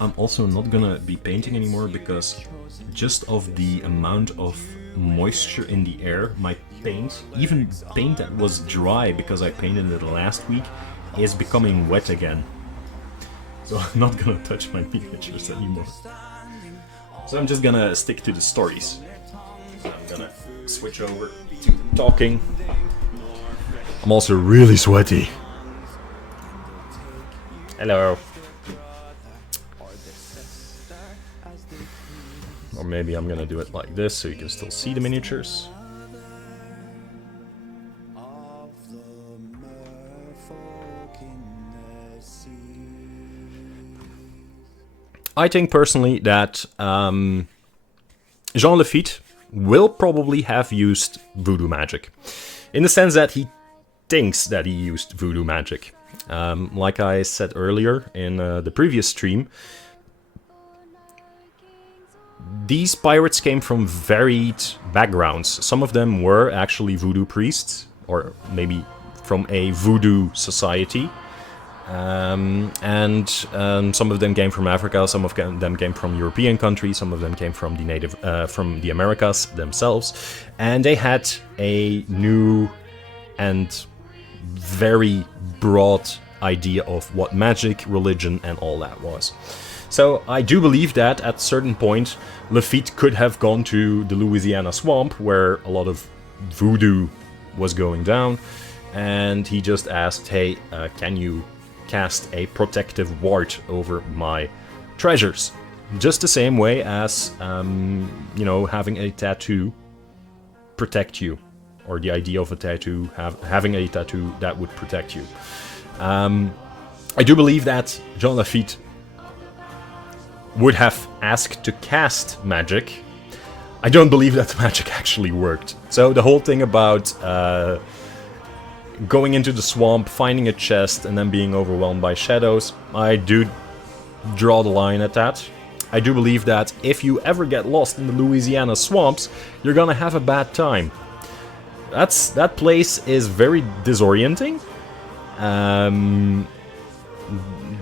I'm also not gonna be painting anymore because just of the amount of moisture in the air, my paint, even paint that was dry because I painted it last week, is becoming wet again. So I'm not gonna touch my miniatures anymore. So I'm just gonna stick to the stories. So I'm gonna switch over to talking. I'm also really sweaty. Hello. Or maybe I'm gonna do it like this so you can still see the miniatures. I think personally that Jean Lafitte will probably have used voodoo magic. In the sense that he thinks that he used voodoo magic. Like I said earlier in the previous stream, these pirates came from varied backgrounds. Some of them were actually voodoo priests, or maybe from a voodoo society. Some of them came from Africa, some of them came from European countries, some of them came from from the Americas themselves, and they had a new and very broad idea of what magic, religion, and all that was. So I do believe that at a certain point, Lafitte could have gone to the Louisiana swamp where a lot of voodoo was going down, and he just asked, hey, can you cast a protective ward over my treasures? Just the same way as, having a tattoo protect you, or the idea of a tattoo, having a tattoo that would protect you. I do believe that Jean Lafitte would have asked to cast magic. I don't believe that magic actually worked. So the whole thing about going into the swamp, finding a chest, and then being overwhelmed by shadows, I do draw the line at that. I do believe that if you ever get lost in the Louisiana swamps, you're gonna have a bad time. That place is very disorienting.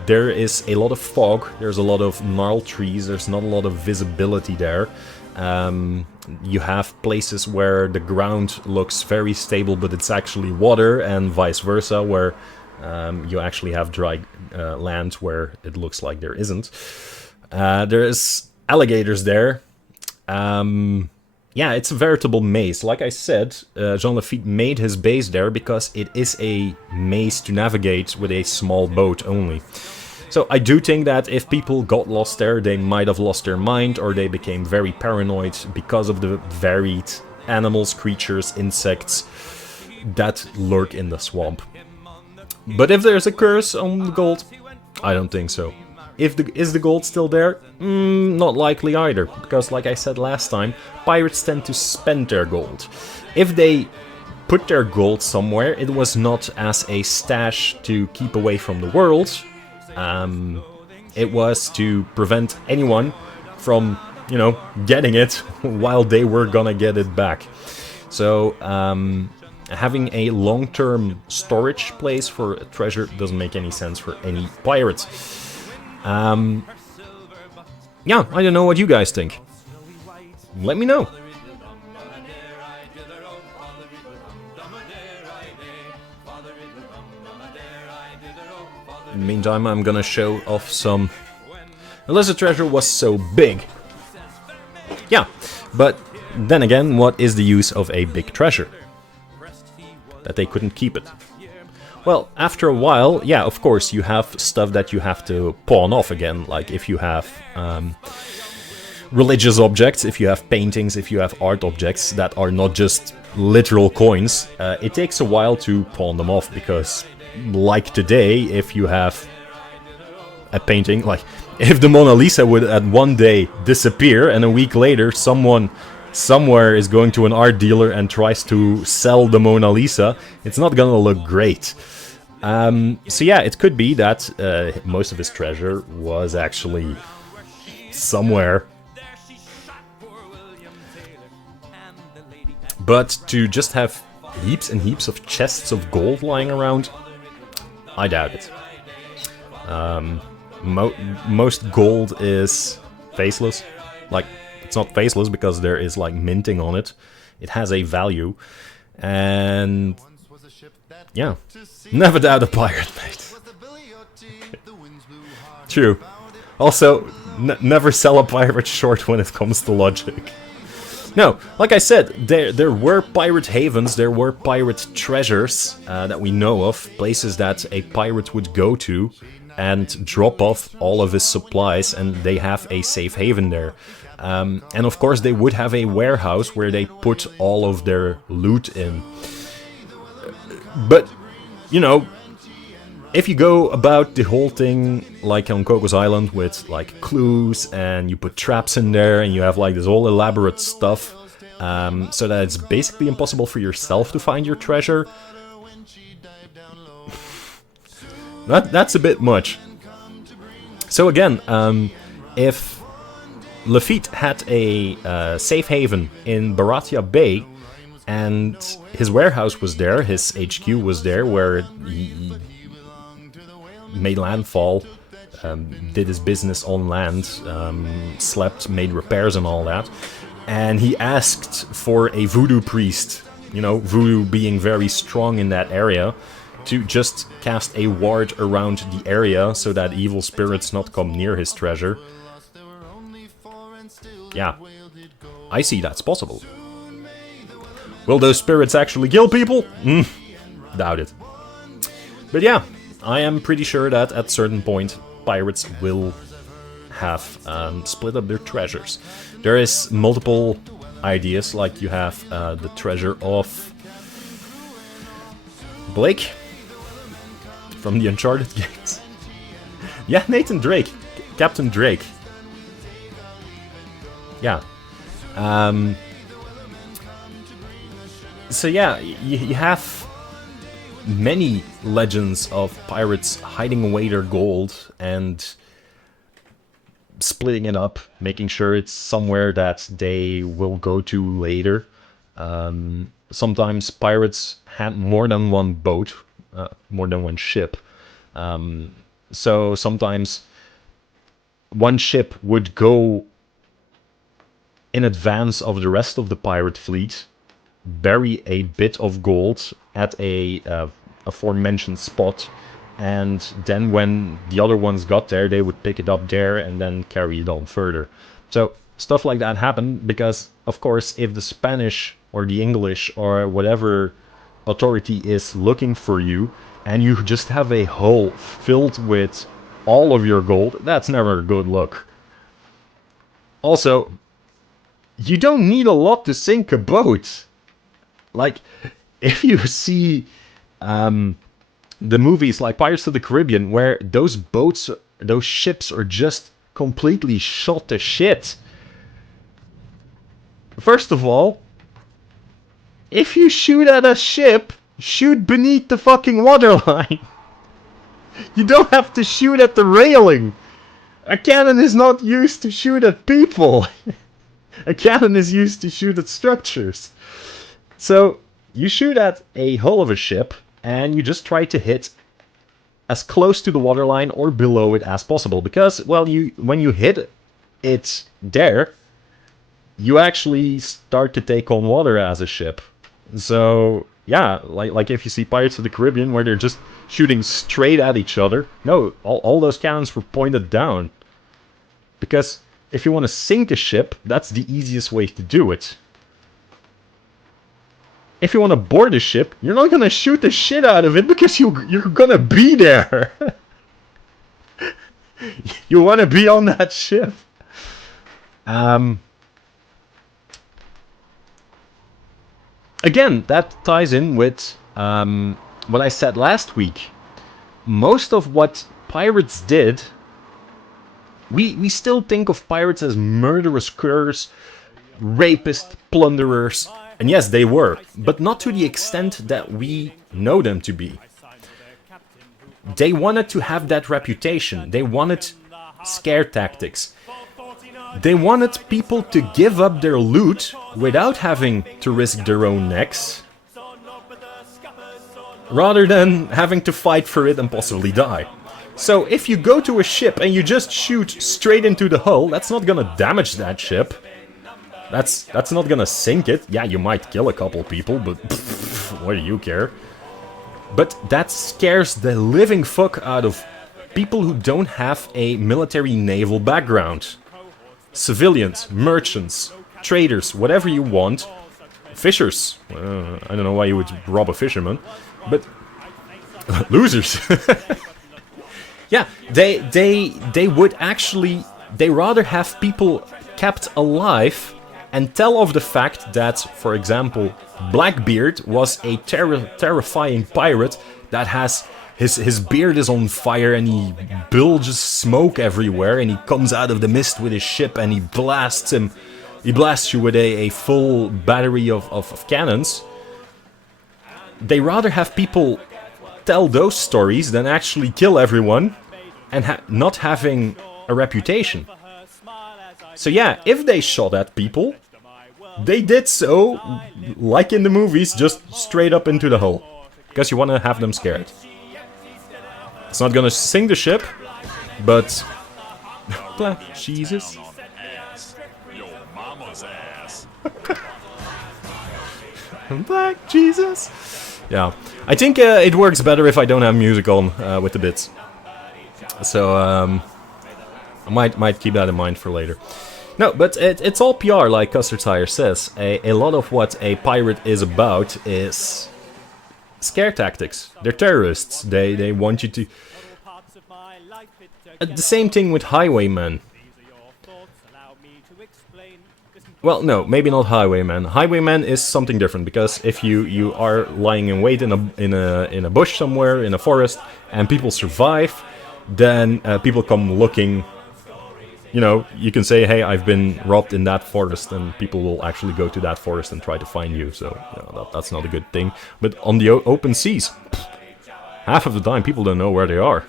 There is a lot of fog, there's a lot of gnarled trees, there's not a lot of visibility there. You have places where the ground looks very stable, but it's actually water, and vice versa, where you actually have dry land where it looks like there isn't. There's alligators there. Yeah, it's a veritable maze. Like I said, Jean Lafitte made his base there because it is a maze to navigate with a small boat only. So I do think that if people got lost there, they might have lost their mind, or they became very paranoid because of the varied animals, creatures, insects that lurk in the swamp. But if there's a curse on the gold, I don't think so. Is the gold still there? Not likely either, because like I said last time, pirates tend to spend their gold. If they put their gold somewhere, it was not as a stash to keep away from the world. It was to prevent anyone from, getting it while they were gonna get it back. So, having a long-term storage place for a treasure doesn't make any sense for any pirates. Yeah, I don't know what you guys think. Let me know. In the meantime, I'm gonna show off some... Unless the treasure was so big. Yeah, but then again, what is the use of a big treasure? That they couldn't keep it. Well, after a while, yeah, of course, you have stuff that you have to pawn off again. Like if you have religious objects, if you have paintings, if you have art objects that are not just literal coins, it takes a while to pawn them off, because like today, if you have a painting, like if the Mona Lisa would at one day disappear and a week later someone somewhere is going to an art dealer and tries to sell the Mona Lisa, it's not gonna look great. So yeah, it could be that most of his treasure was actually somewhere. But to just have heaps and heaps of chests of gold lying around, I doubt it. Most gold is faceless. Like, it's not faceless because there is like minting on it. It has a value. And yeah, never doubt a pirate, mate. True. Also, never sell a pirate short when it comes to logic. No, like I said, there were pirate havens, there were pirate treasures that we know of, places that a pirate would go to and drop off all of his supplies, and they have a safe haven there. And of course they would have a warehouse where they put all of their loot in. But, if you go about the whole thing like on Cocos Island with like clues, and you put traps in there, and you have like this whole elaborate stuff, so that it's basically impossible for yourself to find your treasure, that's a bit much. So again, if Lafitte had a safe haven in Baratia Bay, and his warehouse was there, his HQ was there, where made landfall, did his business on land, slept, made repairs and all that. And he asked for a voodoo priest, you know, voodoo being very strong in that area, to just cast a ward around the area so that evil spirits not come near his treasure. Yeah, I see that's possible. Will those spirits actually kill people? Doubt it. But yeah, I am pretty sure that at a certain point pirates will have split up their treasures. There is multiple ideas, like you have the treasure of Blake from the Uncharted games. Yeah, Nathan Drake, Captain Drake. Yeah. So yeah, you have many legends of pirates hiding away their gold and splitting it up, making sure it's somewhere that they will go to later. Sometimes pirates had more than one boat, more than one ship. So sometimes one ship would go in advance of the rest of the pirate fleet, bury a bit of gold at a aforementioned spot, and then when the other ones got there, they would pick it up there and then carry it on further. So stuff like that happened because, of course, if the Spanish or the English or whatever authority is looking for you, and you just have a hull filled with all of your gold, that's never a good look. Also, you don't need a lot to sink a boat. Like, if you see the movies like Pirates of the Caribbean, where those boats, those ships are just completely shot to shit. First of all, if you shoot at a ship, shoot beneath the fucking waterline. You don't have to shoot at the railing. A cannon is not used to shoot at people. A cannon is used to shoot at structures. So, you shoot at a hull of a ship, and you just try to hit as close to the waterline or below it as possible. Because, well, when you hit it there, you actually start to take on water as a ship. So, yeah, like if you see Pirates of the Caribbean, where they're just shooting straight at each other. No, all those cannons were pointed down. Because if you want to sink a ship, that's the easiest way to do it. If you want to board a ship, you're not gonna shoot the shit out of it because you're gonna be there. You want to be on that ship. Again, that ties in with what I said last week. Most of what pirates did, we still think of pirates as murderous curs, rapists, plunderers. And yes, they were, but not to the extent that we know them to be. They wanted to have that reputation. They wanted scare tactics. They wanted people to give up their loot without having to risk their own necks, rather than having to fight for it and possibly die. So if you go to a ship and you just shoot straight into the hull, that's not gonna damage that ship. That's not gonna sink it. Yeah, you might kill a couple people, but what do you care? But that scares the living fuck out of people who don't have a military naval background. Civilians, merchants, traders, whatever you want. Fishers. I don't know why you would rob a fisherman, but losers. Yeah, they would actually, they rather have people kept alive and tell of the fact that, for example, Blackbeard was a terrifying pirate that has his beard is on fire and he bilges smoke everywhere and he comes out of the mist with his ship and he blasts you with a full battery of cannons. They rather have people tell those stories than actually kill everyone and not having a reputation. So yeah, if they shot at people, they did so, like in the movies, just straight up into the hull. Because you want to have them scared. It's not gonna sink the ship, but... Black Jesus. Black Jesus. Yeah, I think it works better if I don't have music on with the bits. So I might keep that in mind for later. No, but it's all PR, like Custard Tire says. A lot of what a pirate is about is scare tactics. They're terrorists. They want you to... the same thing with highwaymen. Well, no, maybe not highwaymen. Highwaymen is something different, because if you are lying in wait in a bush somewhere, in a forest, and people survive, then people come looking. You know, you can say, hey, I've been robbed in that forest, and people will actually go to that forest and try to find you, so you know, that's not a good thing. But on the open seas, half of the time people don't know where they are.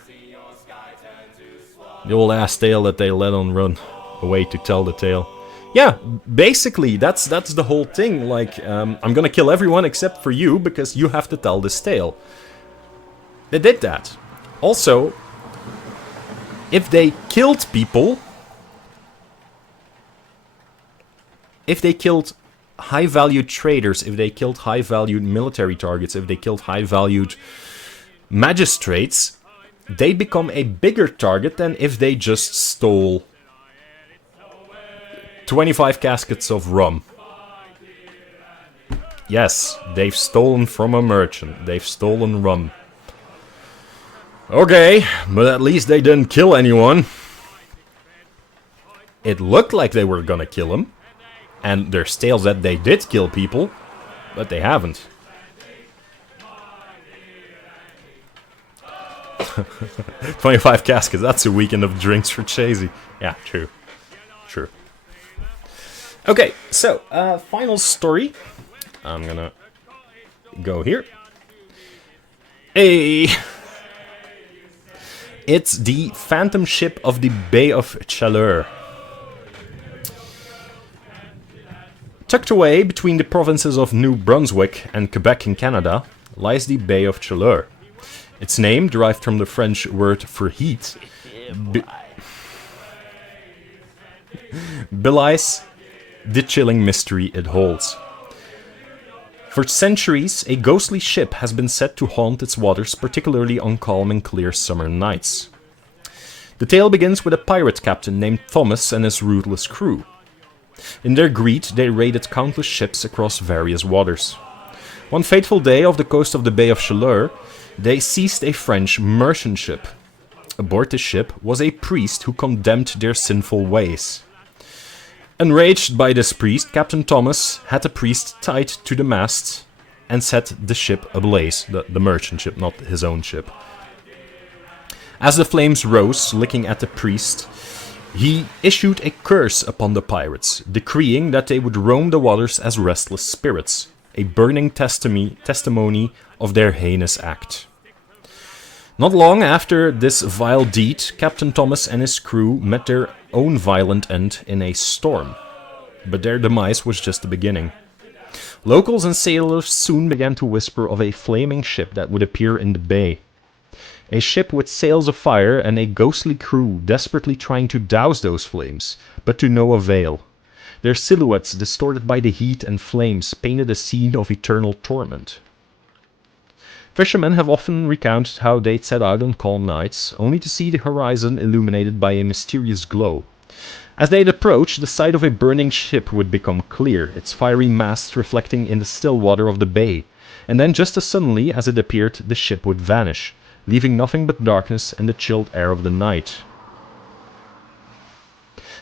The old ass tale that they let on run away to tell the tale. Yeah, basically, that's the whole thing. Like, I'm gonna kill everyone except for you, because you have to tell this tale. They did that. Also, if they killed people... If they killed high-valued traders, if they killed high-valued military targets, if they killed high-valued magistrates, they become a bigger target than if they just stole 25 caskets of rum. Yes, they've stolen from a merchant. They've stolen rum. Okay, but at least they didn't kill anyone. It looked like they were gonna kill him. And there's tales that they did kill people, but they haven't. 25 caskets, that's a weekend of drinks for Chasey. Yeah, true. True. Okay, so, final story. I'm gonna go here. Hey! It's the Phantom Ship of the Bay of Chaleur. Tucked away between the provinces of New Brunswick and Quebec in Canada lies the Bay of Chaleur. Its name, derived from the French word for heat, belies the chilling mystery it holds. For centuries, a ghostly ship has been said to haunt its waters, particularly on calm and clear summer nights. The tale begins with a pirate captain named Thomas and his ruthless crew. In their greed, they raided countless ships across various waters. One fateful day off the coast of the Bay of Chaleur, they seized a French merchant ship. Aboard the ship was a priest who condemned their sinful ways. Enraged by this priest, Captain Thomas had the priest tied to the mast and set the ship ablaze, the merchant ship, not his own ship. As the flames rose, licking at the priest, he issued a curse upon the pirates, decreeing that they would roam the waters as restless spirits, a burning testimony of their heinous act. Not long after this vile deed, Captain Thomas and his crew met their own violent end in a storm. But their demise was just the beginning. Locals and sailors soon began to whisper of a flaming ship that would appear in the bay. A ship with sails of fire and a ghostly crew desperately trying to douse those flames, but to no avail. Their silhouettes, distorted by the heat and flames, painted a scene of eternal torment. Fishermen have often recounted how they'd set out on calm nights, only to see the horizon illuminated by a mysterious glow. As they'd approach, the sight of a burning ship would become clear, its fiery masts reflecting in the still water of the bay, and then just as suddenly as it appeared, the ship would vanish, leaving nothing but darkness and the chilled air of the night.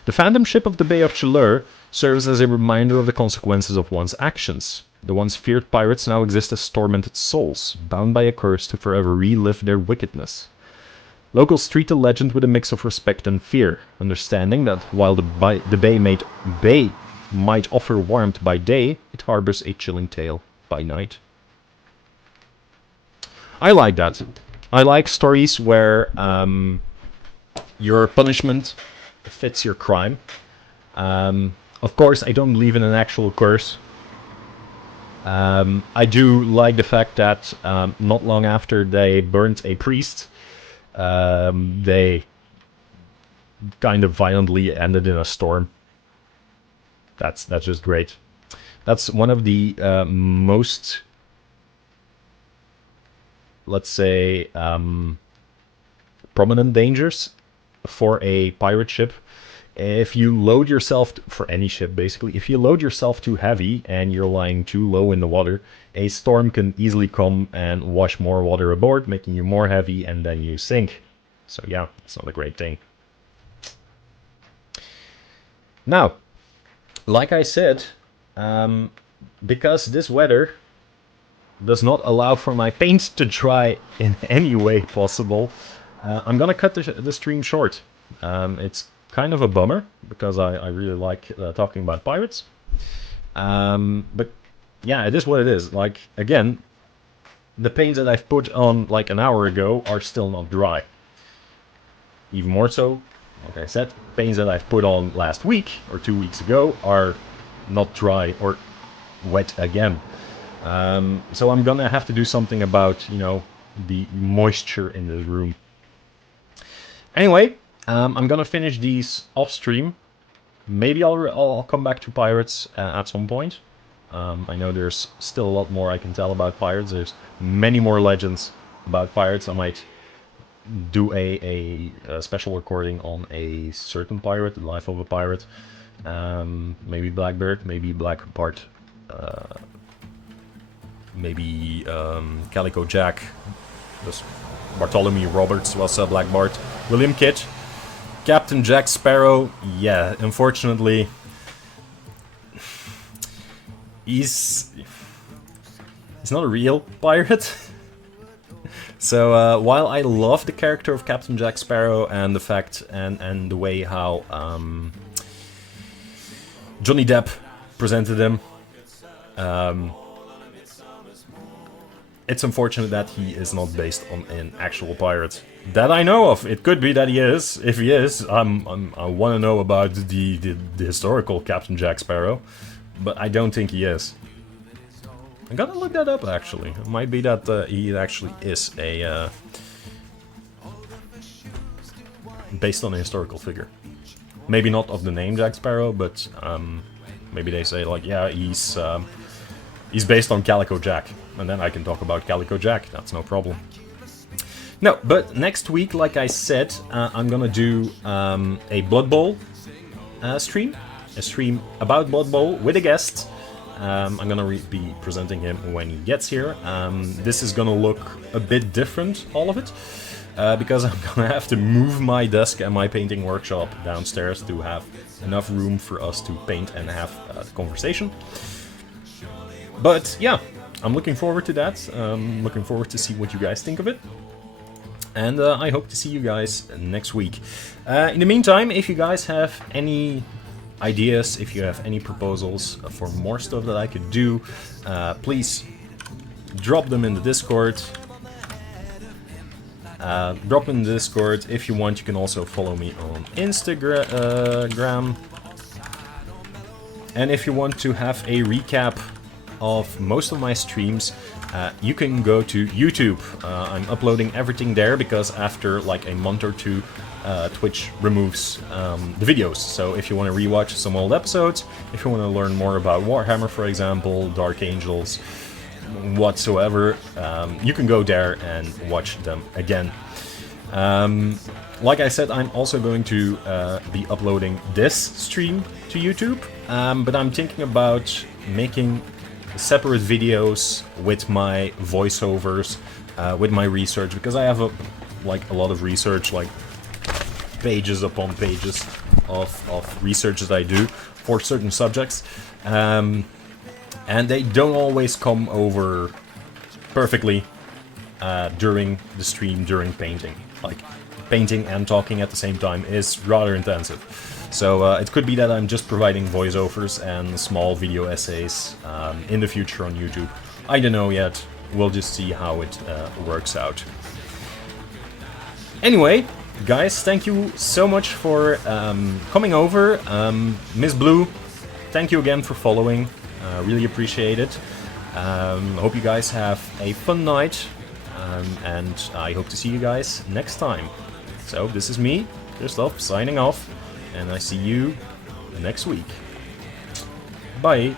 The Phantom Ship of the Bay of Chaleur serves as a reminder of the consequences of one's actions. The once feared pirates now exist as tormented souls, bound by a curse to forever relive their wickedness. Locals treat the legend with a mix of respect and fear, understanding that while the bay might offer warmth by day, it harbors a chilling tale by night. I like that. I like stories where your punishment fits your crime. Of course, I don't believe in an actual curse. I do like the fact that not long after they burnt a priest, They kind of violently ended in a storm. That's just great. That's one of the most, let's say, prominent dangers for a pirate ship. If you load yourself, for any ship basically, if you load yourself too heavy and you're lying too low in the water, a storm can easily come and wash more water aboard, making you more heavy, and then you sink. So yeah, it's not a great thing. Now, like I said, because this weather does not allow for my paint to dry in any way possible, I'm gonna cut the stream short. It's kind of a bummer, because I really like talking about pirates. But yeah, it is what it is. Like, again, the paints that I've put on like an hour ago are still not dry. Even more so, like I said, paints that I've put on last week or 2 weeks ago are not dry or wet again. So I'm gonna have to do something about, you know, the moisture in this room. Anyway, I'm gonna finish these off stream. Maybe I'll come back to pirates at some point. I know there's still a lot more I can tell about pirates. There's many more legends about pirates. I might do a special recording on a certain pirate, the life of a pirate. Maybe Blackbeard, maybe Blackbart, maybe Calico Jack. This Bartholomew Roberts was Black Bart. William Kidd, Captain Jack Sparrow. Yeah, unfortunately, he's not a real pirate. So while I love the character of Captain Jack Sparrow and the fact and the way how Johnny Depp presented him, it's unfortunate that he is not based on an actual pirate that I know of. It could be that he is. If he is, I want to know about the historical Captain Jack Sparrow, but I don't think he is. I gotta look that up, actually. It might be that he actually is a based on a historical figure. Maybe not of the name Jack Sparrow, but maybe they say like, yeah, he's based on Calico Jack, and then I can talk about Calico Jack. That's no problem. No, but next week, like I said, I'm gonna do a Blood Bowl stream, a stream about Blood Bowl with a guest. I'm gonna be presenting him when he gets here. This is gonna look a bit different, all of it, because I'm gonna have to move my desk and my painting workshop downstairs to have enough room for us to paint and have the conversation. But yeah, I'm looking forward to that. Looking forward to see what you guys think of it. And I hope to see you guys next week. In the meantime, if you guys have any ideas, if you have any proposals for more stuff that I could do, please drop them in the Discord. Drop them in the Discord. If you want, you can also follow me on Instagram. And if you want to have a recap of most of my streams, you can go to YouTube. I'm uploading everything there because after like a month or two, Twitch removes the videos. So if you want to rewatch some old episodes, if you want to learn more about Warhammer, for example, Dark Angels, whatsoever, you can go there and watch them again. Like I said, I'm also going to be uploading this stream to YouTube, but I'm thinking about making separate videos with my voiceovers, with my research, because I have a lot of research, like pages upon pages of research that I do for certain subjects, and they don't always come over perfectly during the stream, during painting. Like, painting and talking at the same time is rather intensive. So it could be that I'm just providing voiceovers and small video essays in the future on YouTube. I don't know yet. We'll just see how it works out. Anyway, guys, thank you so much for coming over. Miss Blue, thank you again for following. Really appreciate it. Hope you guys have a fun night. and I hope to see you guys next time. So this is me, Christoph, signing off, and I see you next week. Bye!